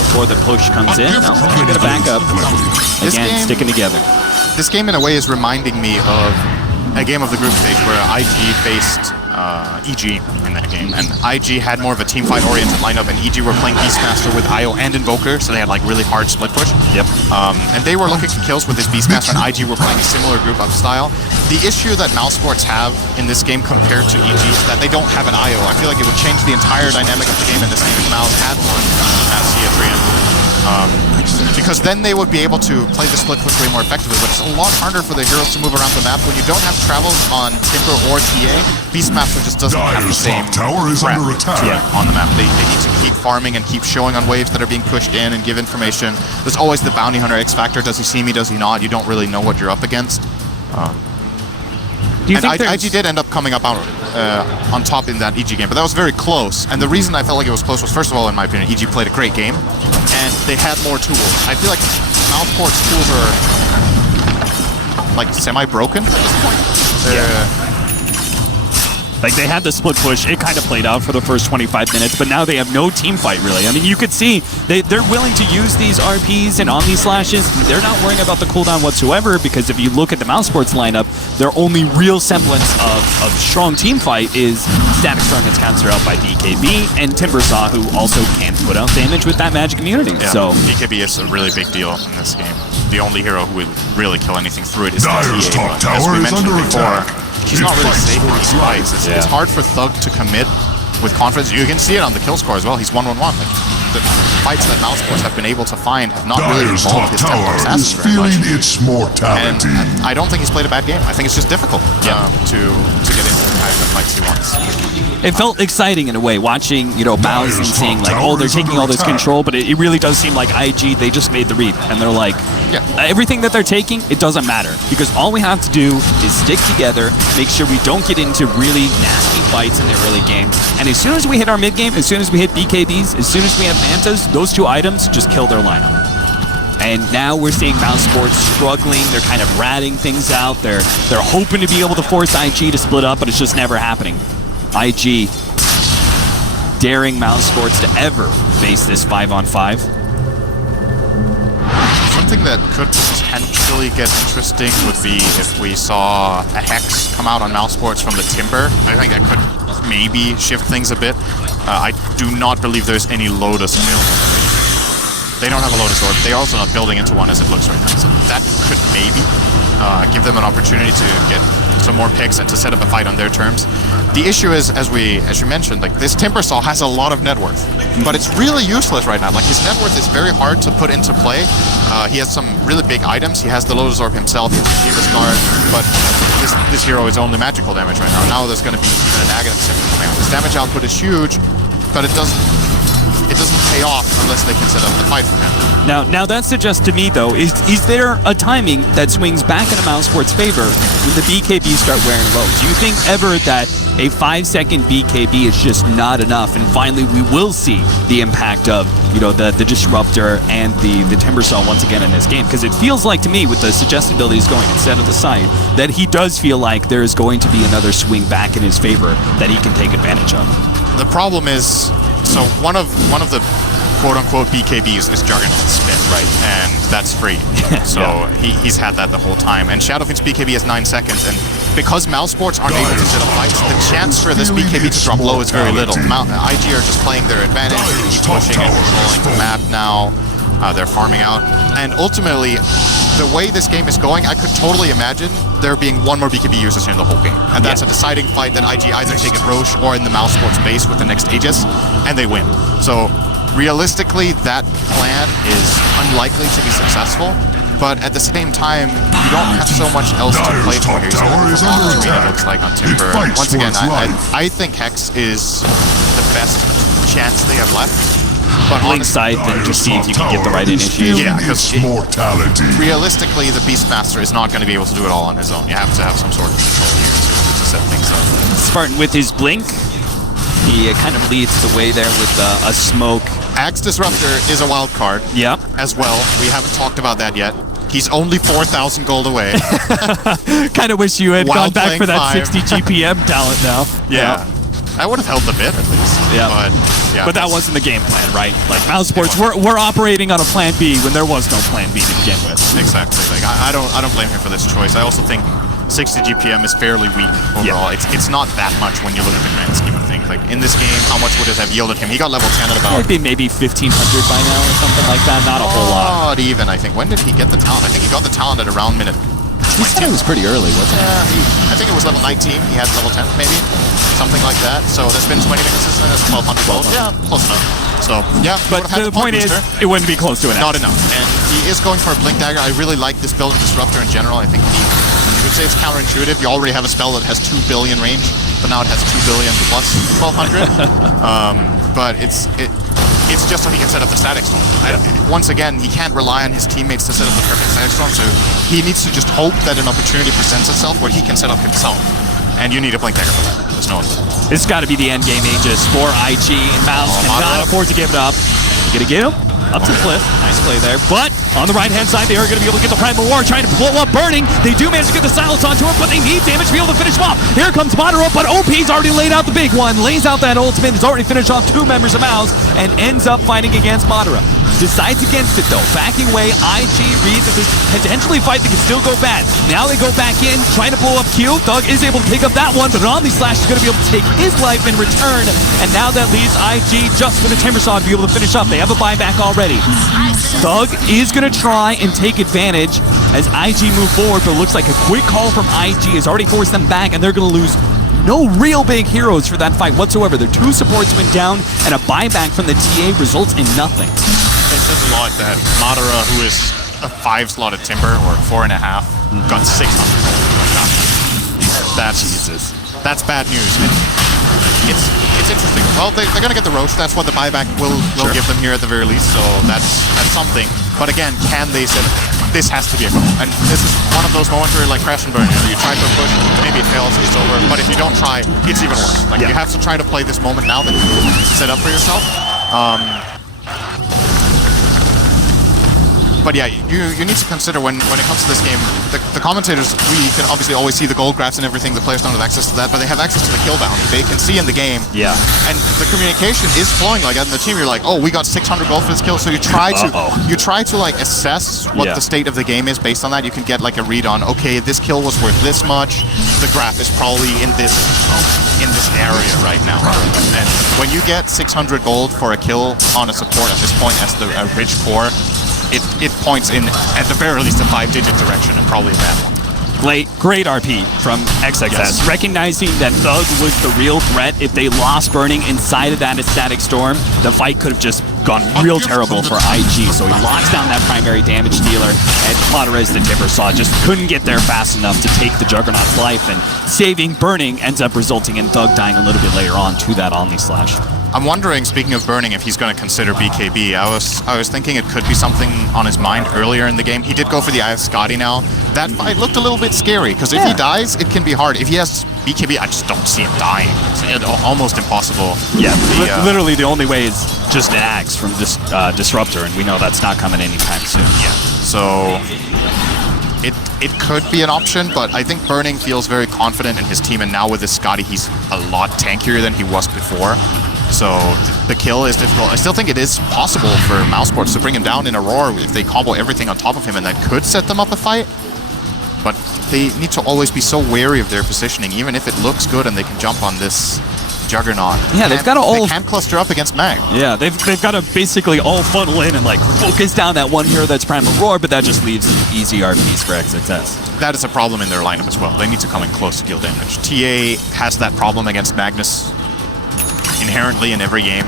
before the push comes in. No, they're going to back up. Again, sticking together. This game, in a way, is reminding me of a game of the group stage where IG faced EG in that game, and IG had more of a team fight oriented lineup, and EG were playing Beastmaster with IO and Invoker, so they had like really hard split push. Yep. And they were looking for kills with this Beastmaster, and IG were playing a similar group up style. The issue that Mousesports have in this game compared to EG is that they don't have an IO. I feel like it would change the entire dynamic of the game in this game if Mouse had one as Ciatrian. Because then they would be able to play the split push way more effectively, but it's a lot harder for the heroes to move around the map. When you don't have travels on Timber or TA, Beastmaster just doesn't have the same tower is under attack. On the map. They need to keep farming and keep showing on waves that are being pushed in and give information. There's always the bounty hunter X factor. Does he see me? Does he not? You don't really know what you're up against. Do you think IG did end up coming up on top in that EG game, but that was very close. And the reason I felt like it was close was, first of all, in my opinion, EG played a great game, and they had more tools. I feel like Mousesports' tools are like semi-broken at this point. Like, they had the split push. It kind of played out for the first 25 minutes, but now they have no team fight, really. I mean, you could see they're willing to use these RPs and Omni Slashes. They're not worrying about the cooldown whatsoever, because if you look at the Mousesports lineup, their only real semblance of strong team fight is Static Storm that's countered out by DKB, and Timbersaw, who also can put out damage with that magic immunity. Yeah, so DKB is a really big deal in this game. The only hero who would really kill anything through it is Dire's the top TA, as tower we is mentioned under before. attack. He's not really safe in these fights. It's hard for Thug to commit with confidence. You can see it on the kill score as well. He's 1-1-1. Like, the fights that Mousesports have been able to find have not really Dyer's top involved his tempo tower assassin is very much. feeling its mortality. And I don't think he's played a bad game. I think it's just difficult to get into the kind of fights he wants. It felt exciting in a way, watching, Mouse and Dyer's seeing top like, tower they're is taking under all this attack. control, but it really does seem like IG, they just made the read, and they're like, everything that they're taking, it doesn't matter, because all we have to do is stick together, make sure we don't get into really nasty fights in the early game, and as soon as we hit our mid game, as soon as we hit BKBs, as soon as we have Mantas, those two items just kill their lineup. And now we're seeing Mousesports struggling. They're kind of ratting things out. They're hoping to be able to force IG to split up, but it's just never happening. IG daring Mousesports to ever face this 5-on-5. Something that could potentially get interesting would be if we saw a Hex come out on Mousesports from the Timber. I think that could maybe shift things a bit. I do not believe there's any Lotus available. They don't have a Lotus Orb. They're also not building into one as it looks right now. So that could maybe give them an opportunity to get some more picks and to set up a fight on their terms. The issue is, as you mentioned, like this Timbersaw has a lot of net worth, but it's really useless right now. Like his net worth is very hard to put into play. He has some really big items. He has the Lotus Orb himself, he has the Famous Guard, but this hero is only magical damage right now. Now there's going to be even a negative symbol coming out. His damage output is huge, but it doesn't pay off unless they can set up the fight for him. Now that suggests to me, though, is there a timing that swings back into Mousesports' favor when the BKBs start wearing low? Do you think ever that a 5-second BKB is just not enough, and finally we will see the impact of the Disruptor and the Timbersaw once again in this game? Because it feels like to me, with the suggestibilities going instead of the side, that he does feel like there is going to be another swing back in his favor that he can take advantage of. The problem is, so one of the quote-unquote BKBs is Juggernaut's Spit, right? And that's free. So he's had that the whole time. And Shadowfiend's BKB is 9 seconds, and because Mousesports aren't able to set up fights, the chance for this BKB to drop low is very little. IG are just playing their advantage, they keep pushing and controlling the map now. They're farming out. And ultimately, the way this game is going, I could totally imagine there being one more BKB users in the whole game. And that's a deciding fight that IG either take at Roche or in the Mousesports base with the next Aegis, and they win. So realistically, that plan is unlikely to be successful, but at the same time, you don't have so much else to play for here. It looks like on Timber. Once again, I think Hex is the best chance they have left. But Link side, then just see if you can get the right initiation. Yeah, because realistically, the Beastmaster is not going to be able to do it all on his own. You have to have some sort of control here to set things up. Spartan with his Blink, he kind of leads the way there with a smoke. Axe Disruptor is a wild card as well. We haven't talked about that yet. He's only 4,000 gold away. Kind of wish you had gone back for that 5. 60 GPM talent now. Yeah. I would have held the bit at least. But that wasn't the game plan, right? Like Mousesports, we're operating on a plan B when there was no plan B to begin with. Exactly. Like I don't blame him for this choice. I also think 60 GPM is fairly weak overall. It's not that much when you look at the grand scheme of things. Like in this game, how much would it have yielded him? He got level 10 at about maybe 1,500 by now or something like that. Not a whole lot. Not even, I think. When did he get the talent? I think he got the talent at around minute. He said it was pretty early, wasn't it? I think it was level 19. He had level 10 maybe. Something like that. So there's been 20 minutes since then. That's 1,200 gold. Yeah, close enough. So, yeah. But the point is, it wouldn't be close to it. Not enough. And he is going for a Blink Dagger. I really like this build of Disruptor in general. I think you could say it's counterintuitive. You already have a spell that has 2 billion range, but now it has 2 billion plus 1,200. But it's just so he can set up the Static Storm. Once again, he can't rely on his teammates to set up the perfect Static Storm, so he needs to just hope that an opportunity presents itself where he can set up himself. And you need a Blink Dagger for that. There's no other. It's got to be the end game Aegis for IG, and Mouse cannot afford to give it up. You gonna get him? Up to the cliff. Nice play there. But on the right-hand side, they are going to be able to get the Primal War, trying to blow up Burning. They do manage to get the silence onto him, but they need damage to be able to finish him off. Here comes Madara, but OP's already laid out the big one. Lays out that ultimate. Has already finished off 2 members of Mouse and ends up fighting against Madara. Decides against it, though. Backing away, IG reads that this potentially fight that can still go bad. Now they go back in, trying to blow up Q. Thug is able to pick up that one, but Omni Slash is going to be able to take his life in return. And now that leaves IG just with a Timbersaw to be able to finish up. They have a buyback already. Thug is going to try and take advantage as IG move forward, but it looks like a quick call from IG has already forced them back, and they're going to lose no real big heroes for that fight whatsoever. Their 2 supports went down, and a buyback from the TA results in nothing. It says a lot that Madara, who is a 5-slotted Timber, or 4.5, got 600. That's bad news. And it's interesting. Well, they're going to get the roast. That's what the buyback will give them here at the very least. So that's something. But again, can they say this has to be a goal? And this is one of those moments where, like, crash and burn. You try for a push, maybe it fails, it's over. But if you don't try, it's even worse. Like, you have to try to play this moment now that you set up for yourself. But yeah, you need to consider when it comes to this game, the commentators, we can obviously always see the gold graphs and everything, the players don't have access to that, but they have access to the kill bounty. They can see in the game. Yeah. And the communication is flowing. Like, on the team, you're like, oh, we got 600 gold for this kill, so you try to like assess what the state of the game is based on that. You can get like a read on, okay, this kill was worth this much, the graph is probably in this area right now. And when you get 600 gold for a kill on a support at this point as a rich core, it points in, at the very least, a 5-digit direction, and probably a bad one. Great RP from XXS. Recognizing that Thug was the real threat. If they lost Burning inside of that Ecstatic Storm, the fight could have just gone real terrible for IG. So he locks down that primary damage dealer, and Madara, the Timber saw, just couldn't get there fast enough to take the Juggernaut's life, and saving Burning ends up resulting in Thug dying a little bit later on to that Omni Slash. I'm wondering, speaking of Burning, if he's going to consider BKB. I was thinking it could be something on his mind earlier in the game. He did go for the Eye of Scotty now. That fight looked a little bit scary, because if he dies, it can be hard. If he has BKB, I just don't see him dying. It's almost impossible. Yeah, literally the only way is just an axe from this Disruptor, and we know that's not coming anytime soon. Yeah, so it could be an option, but I think Burning feels very confident in his team, and now with this Scotty, he's a lot tankier than he was before. So the kill is difficult. I still think it is possible for Mousesports to bring him down in a roar if they combo everything on top of him, and that could set them up a fight. But they need to always be so wary of their positioning, even if it looks good and they can jump on this Juggernaut. Yeah, they've got to They can't cluster up against Mag. Yeah, they've got to basically all funnel in and like focus down that one hero that's Primal Roar, but that just leaves easy RPs for XXS. That is a problem in their lineup as well. They need to come in close to deal damage. TA has that problem against Magnus inherently in every game.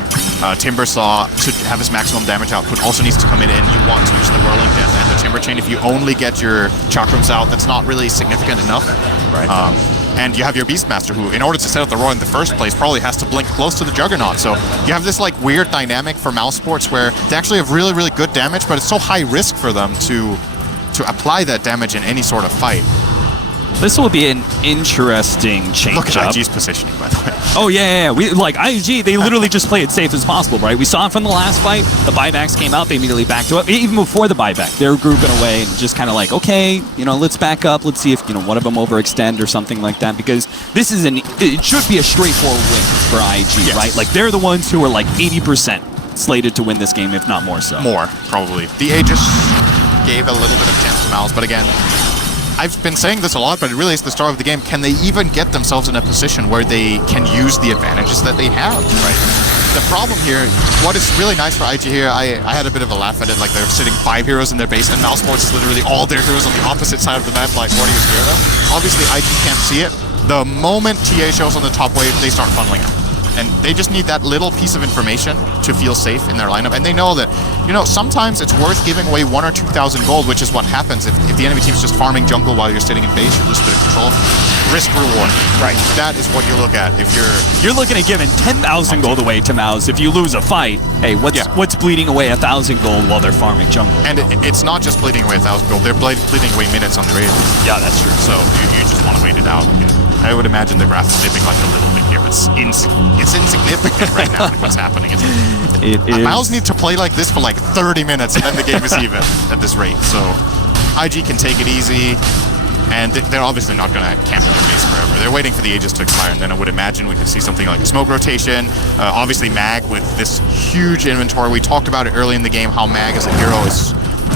Timbersaw, to have his maximum damage output, also needs to come in, and you want to use the Whirling Death and the Timber Chain. If you only get your Chakrams out, that's not really significant enough. Right. And you have your Beastmaster, who, in order to set up the Roar in the first place, probably has to blink close to the Juggernaut. So you have this like weird dynamic for Mousesports where they actually have really, really good damage, but it's so high risk for them to apply that damage in any sort of fight. This will be an interesting change. Look at IG's positioning, by the way. Oh, yeah. We, like, IG, they literally just play it safe as possible, right? We saw it from the last fight. The buybacks came out. They immediately backed up. Even before the buyback, they were grouping away and just kind of like, okay, let's back up. Let's see if, one of them overextend or something like that. Because this is it should be a straightforward win for IG, right? Like, they're the ones who are like 80% slated to win this game, if not more so. More, probably. The Aegis gave a little bit of chance to Mouse, but again, I've been saying this a lot, but it really is the start of the game. Can they even get themselves in a position where they can use the advantages that they have? Right. The problem here, what is really nice for IG here, I had a bit of a laugh at it, like they're sitting 5 heroes in their base, and Mousesports is literally all their heroes on the opposite side of the map, like, what do you scared of? Obviously, IG can't see it. The moment TA shows on the top wave, they start funneling out. And they just need that little piece of information to feel safe in their lineup. And they know that, sometimes it's worth giving away 1,000 or 2,000 gold, which is what happens if the enemy team is just farming jungle while you're sitting in base, you lose a bit of control. Risk reward. Right. That is what you look at if you're looking at giving 10,000 gold away to Mouse. If you lose a fight, hey, what's bleeding away 1,000 gold while they're farming jungle? And it's not just bleeding away 1,000 gold, they're bleeding away minutes on the raid. Yeah, that's true. So you just want to wait it out. I would imagine the graph is dipping like a little bit here. It's insignificant right now, like what's happening. Mouse need to play like this for like 30 minutes, and then the game is even at this rate. So IG can take it easy, and they're obviously not going to camp in their base forever. They're waiting for the Aegis to expire, and then I would imagine we could see something like a smoke rotation. Obviously Mag with this huge inventory. We talked about it early in the game, how Mag as a hero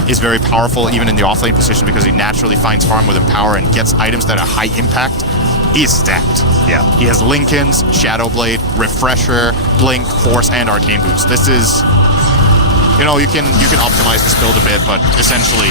is very powerful, even in the offlane position, because he naturally finds farm with power and gets items that are high impact. He is stacked. Yeah. He has Linken's, Shadowblade, Refresher, Blink, Force, and Arcane Boost. This is, you can optimize this build a bit, but essentially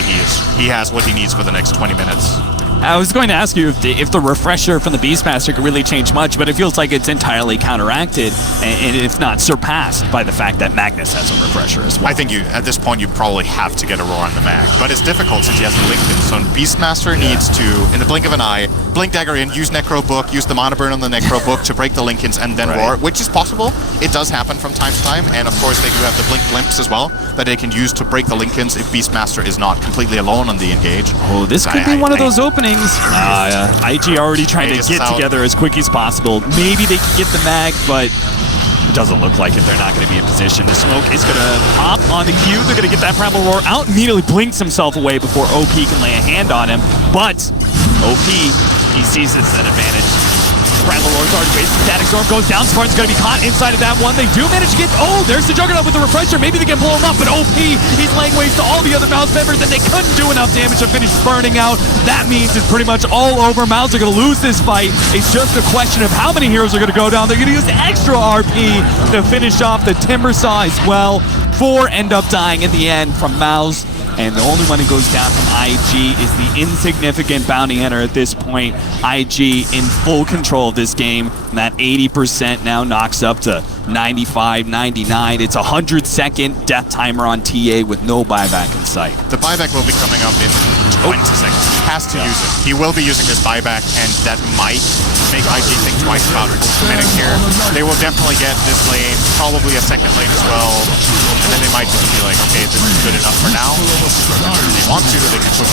he has what he needs for the next 20 minutes. I was going to ask you if the refresher from the Beastmaster could really change much, but it feels like it's entirely counteracted, and if not surpassed, by the fact that Magnus has a refresher as well. I think at this point you probably have to get a roar on the mag, but it's difficult since he has the Lincoln. So Beastmaster needs to, in the blink of an eye, blink dagger in, use Necro Book, use the mana burn on the Necro Book to break the Lincolns and then roar, which is possible. It does happen from time to time, and of course they do have the blink blimps as well that they can use to break the Lincolns if Beastmaster is not completely alone on the engage. Oh, this could be one of those openings. IG already trying to get together as quick as possible. Maybe they can get the mag, but it doesn't look like it. They're not going to be in position. The smoke is going to pop on the Q. They're going to get that Primal Roar out. Immediately blinks himself away before OP can lay a hand on him. But OP, he sees it's an advantage. Primal Roar's already wasted. Static Storm goes down. Spartan's going to be caught inside of that one. They do manage to get... Oh, there's the Juggernaut with the refresher. Maybe they can blow him up, but OP, he's laying waste to all the other Mouse members, and they couldn't do enough damage to finish burning out. That means it's pretty much all over. Mouse are going to lose this fight. It's just a question of how many heroes are going to go down. They're going to use extra RP to finish off the Timbersaw as well. 4 end up dying in the end from Mouse. And the only one who goes down from IG is the insignificant bounty hunter at this point. IG in full control of this game. And that 80% now knocks up to 95, 99. It's a 100-second death timer on TA with no buyback in sight. The buyback will be coming up in 20 seconds. He has to use it. He will be using this buyback, and that might make IG think twice about committing here. They will definitely get this lane, probably a second lane as well, and then they might just be like, okay, this is good enough for now. If they want to, they can push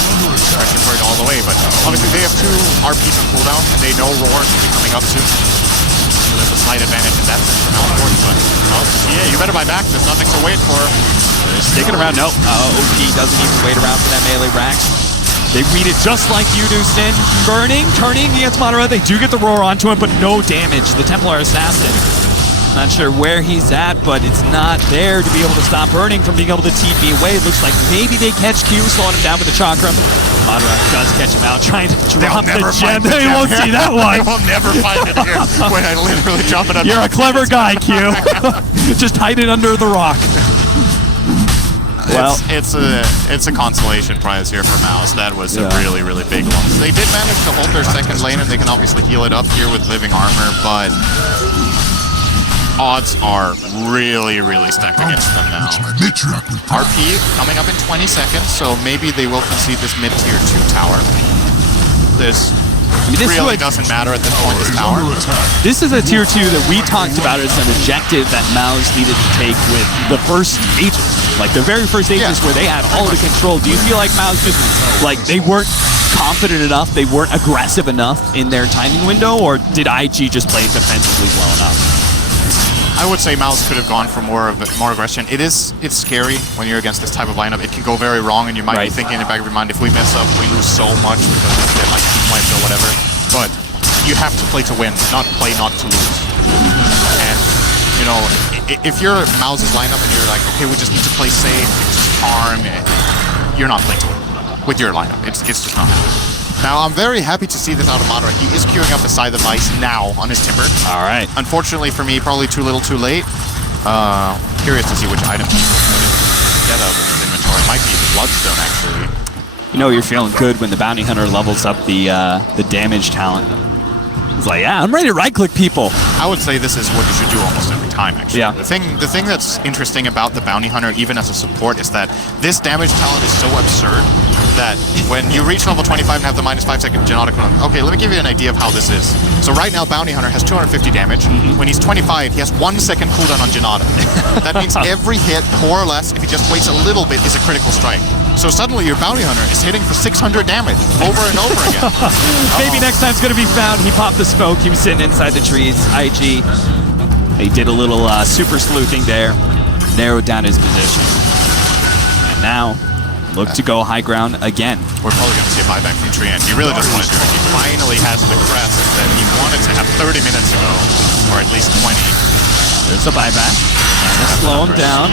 pressure for it all the way, but obviously they have 2 RPs on cooldown, and they know Roar should be coming up soon. So there's a slight advantage in that sense for Mousesports, but yeah, you better buy back. There's nothing to wait for. They're sticking around. Nope. OP doesn't even wait around for that melee rack. They read it just like you do, Sin. Burning, turning against Madara. They do get the roar onto him, but no damage. The Templar Assassin. Not sure where he's at, but it's not there to be able to stop Burning from being able to TP away. It looks like maybe they catch Q, slowing him down with the Chakram. Madara does catch him out, trying to drop the gem. They won't see that one. They will never find it here when I literally drop it up. You're a clever guy, Q. Just hide it under the rock. Well, it's a consolation prize here for Mouse. That was a really, really big one. They did manage to hold their second lane, and they can obviously heal it up here with living armor, but odds are really, really stacked against them now. RP coming up in 20 seconds, so maybe they will concede this mid-tier 2 tower. This really doesn't matter at this point, this tower. This is a tier 2 that we talked about as an objective that Mouse needed to take with the first Aegis. Like the very first Aegis where they had all of the control. Do you feel like Mouse just, like, they weren't confident enough, they weren't aggressive enough in their timing window, or did IG just play defensively well enough? I would say Mouse could have gone for more aggression. It's scary when you're against this type of lineup. It can go very wrong, and you might be thinking in the back of your mind, if we mess up, we lose so much because we get like team wipes or whatever. But you have to play to win, not play not to lose. And you know, if you're Mouse's lineup and you're like, okay, we just need to play safe, just farm, you're not playing to win with your lineup. It's just not happening. Now, I'm very happy to see this out of Madara. He is queuing up the Scythe of Ice now on his Timber. All right. Unfortunately for me, probably too little too late. Curious to see which item he get out of his inventory. Might be Bloodstone, actually. You know you're feeling good when the Bounty Hunter levels up the damage talent. It's like, yeah, I'm ready to right-click people. I would say this is what you should do almost every time, actually. Yeah. The thing that's interesting about the Bounty Hunter, even as a support, is that this damage talent is so absurd that when you reach level 25 and have the -5 second Janata cooldown, okay, let me give you an idea of how this is. So right now, Bounty Hunter has 250 damage. When he's 25, he has 1 second cooldown on Janata. That means every hit, more or less, if he just waits a little bit, is a critical strike. So suddenly your Bounty Hunter is hitting for 600 damage over and over again. Maybe next time's gonna be found. He popped the smoke. He was sitting inside the trees. IG, he did a little super sleuthing there, narrowed down his position. And now, look to go high ground again. We're probably going to see a buyback from Trian. He really doesn't want to do it. He finally has the crest that he wanted to have 30 minutes ago, or at least 20. There's a buyback. And to slow him down.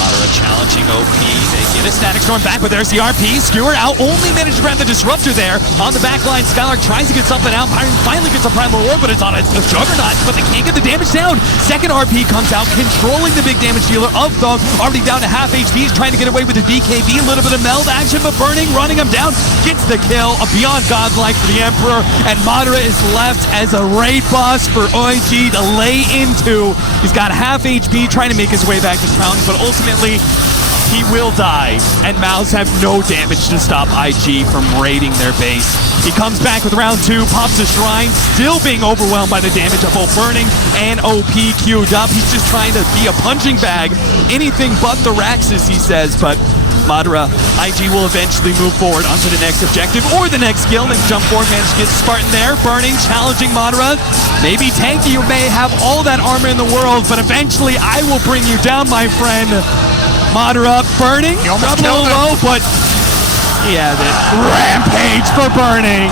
Madara challenging OP. They Get a static storm back, but there's the RP. Skewer out, only managed to grab the disruptor there. On the back line, Skylark tries to get something out. Byron finally gets a primal war, but it's on a juggernaut, but they can't get the damage down. Second RP comes out, controlling the big damage dealer of Thug, already down to half HP. He's trying to get away with the BKB, a little bit of meld action, but Burning running him down, gets the kill. A beyond godlike for the Emperor, and Madara is left as a raid boss for OIG to lay into. He's got half HP, trying to make his way back to this mountain, but ultimately he will die, and Mouse have no damage to stop IG from raiding their base. He comes back with round 2, pops a shrine, still being overwhelmed by the damage of both Burning and OP queued up. He's just trying to be a punching bag, anything but the Raxus, he says, but Madara, IG will eventually move forward onto the next objective or the next skill, and jump forward, managed to get Spartan there. Burning, challenging Madara. Maybe tanky, you may have all that armor in the world, but eventually I will bring you down, my friend. Madara, Burning, dropping a little low, but he has it. Rampage for Burning.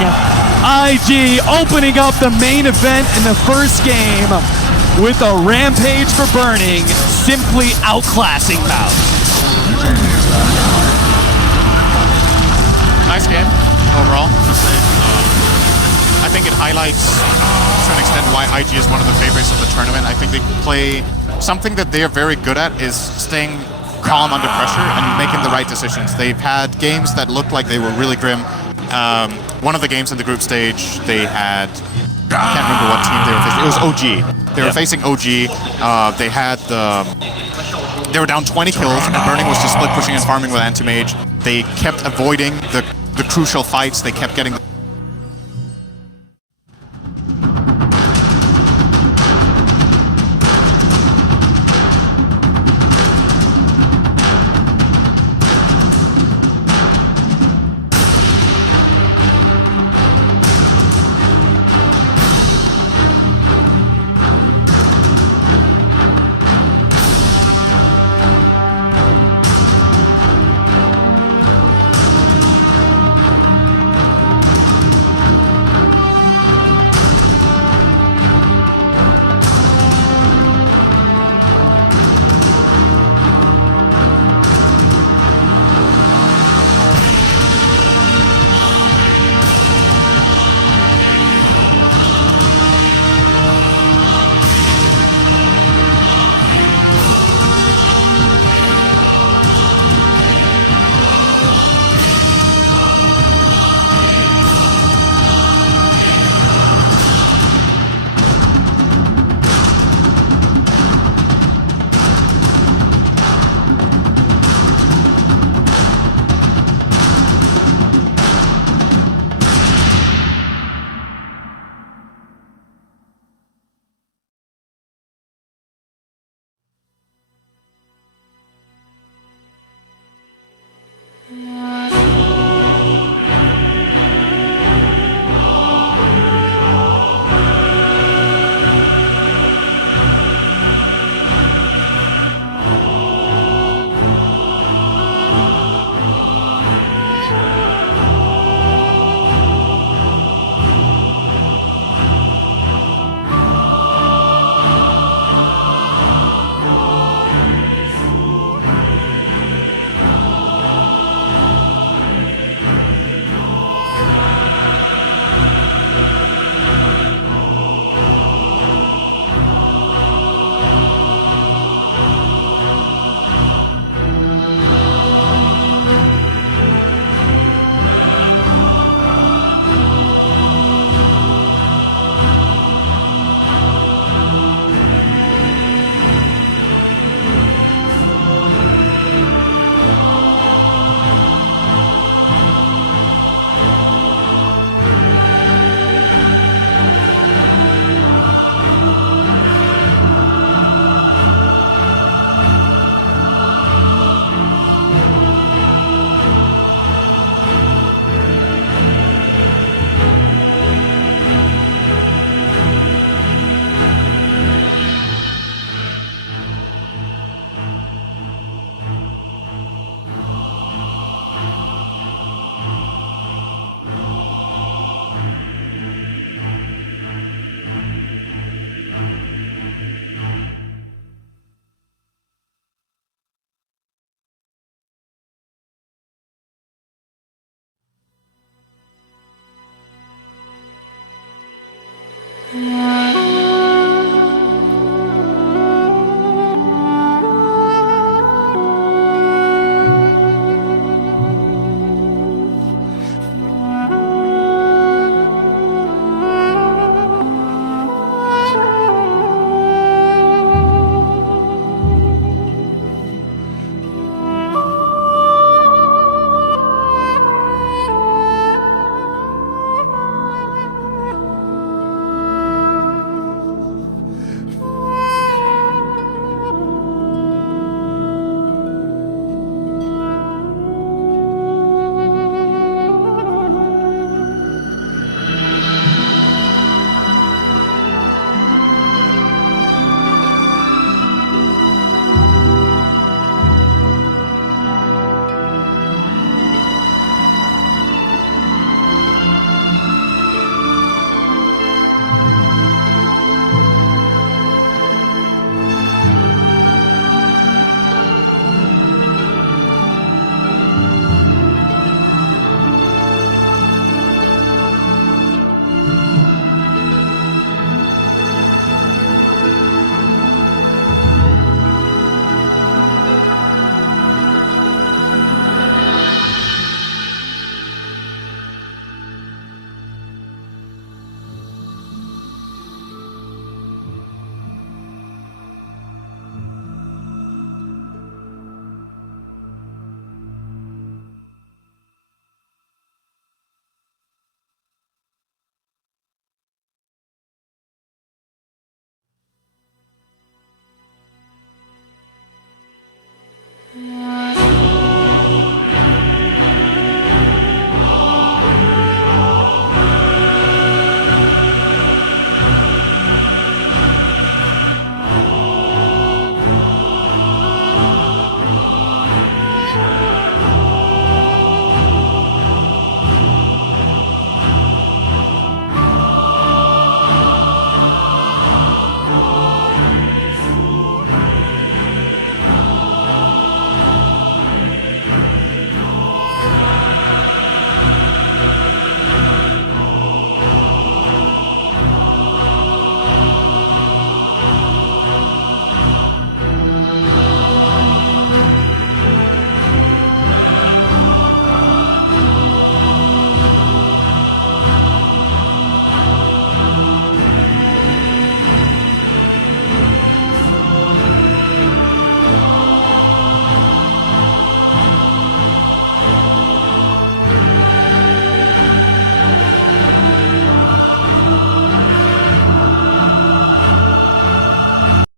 IG opening up the main event in the first game with a Rampage for Burning, simply outclassing Mouse. Nice game overall. I think it highlights to an extent why IG is one of the favorites of the tournament. I think they play something that they are very good at is staying calm under pressure and making the right decisions. They've had games that looked like they were really grim. One of the games in the group stage, they had, I can't remember what team they were facing. It was OG. They were facing OG. They had they were down 20 kills, and Burning was just split pushing and farming with Anti-Mage. They kept avoiding the crucial fights. They kept getting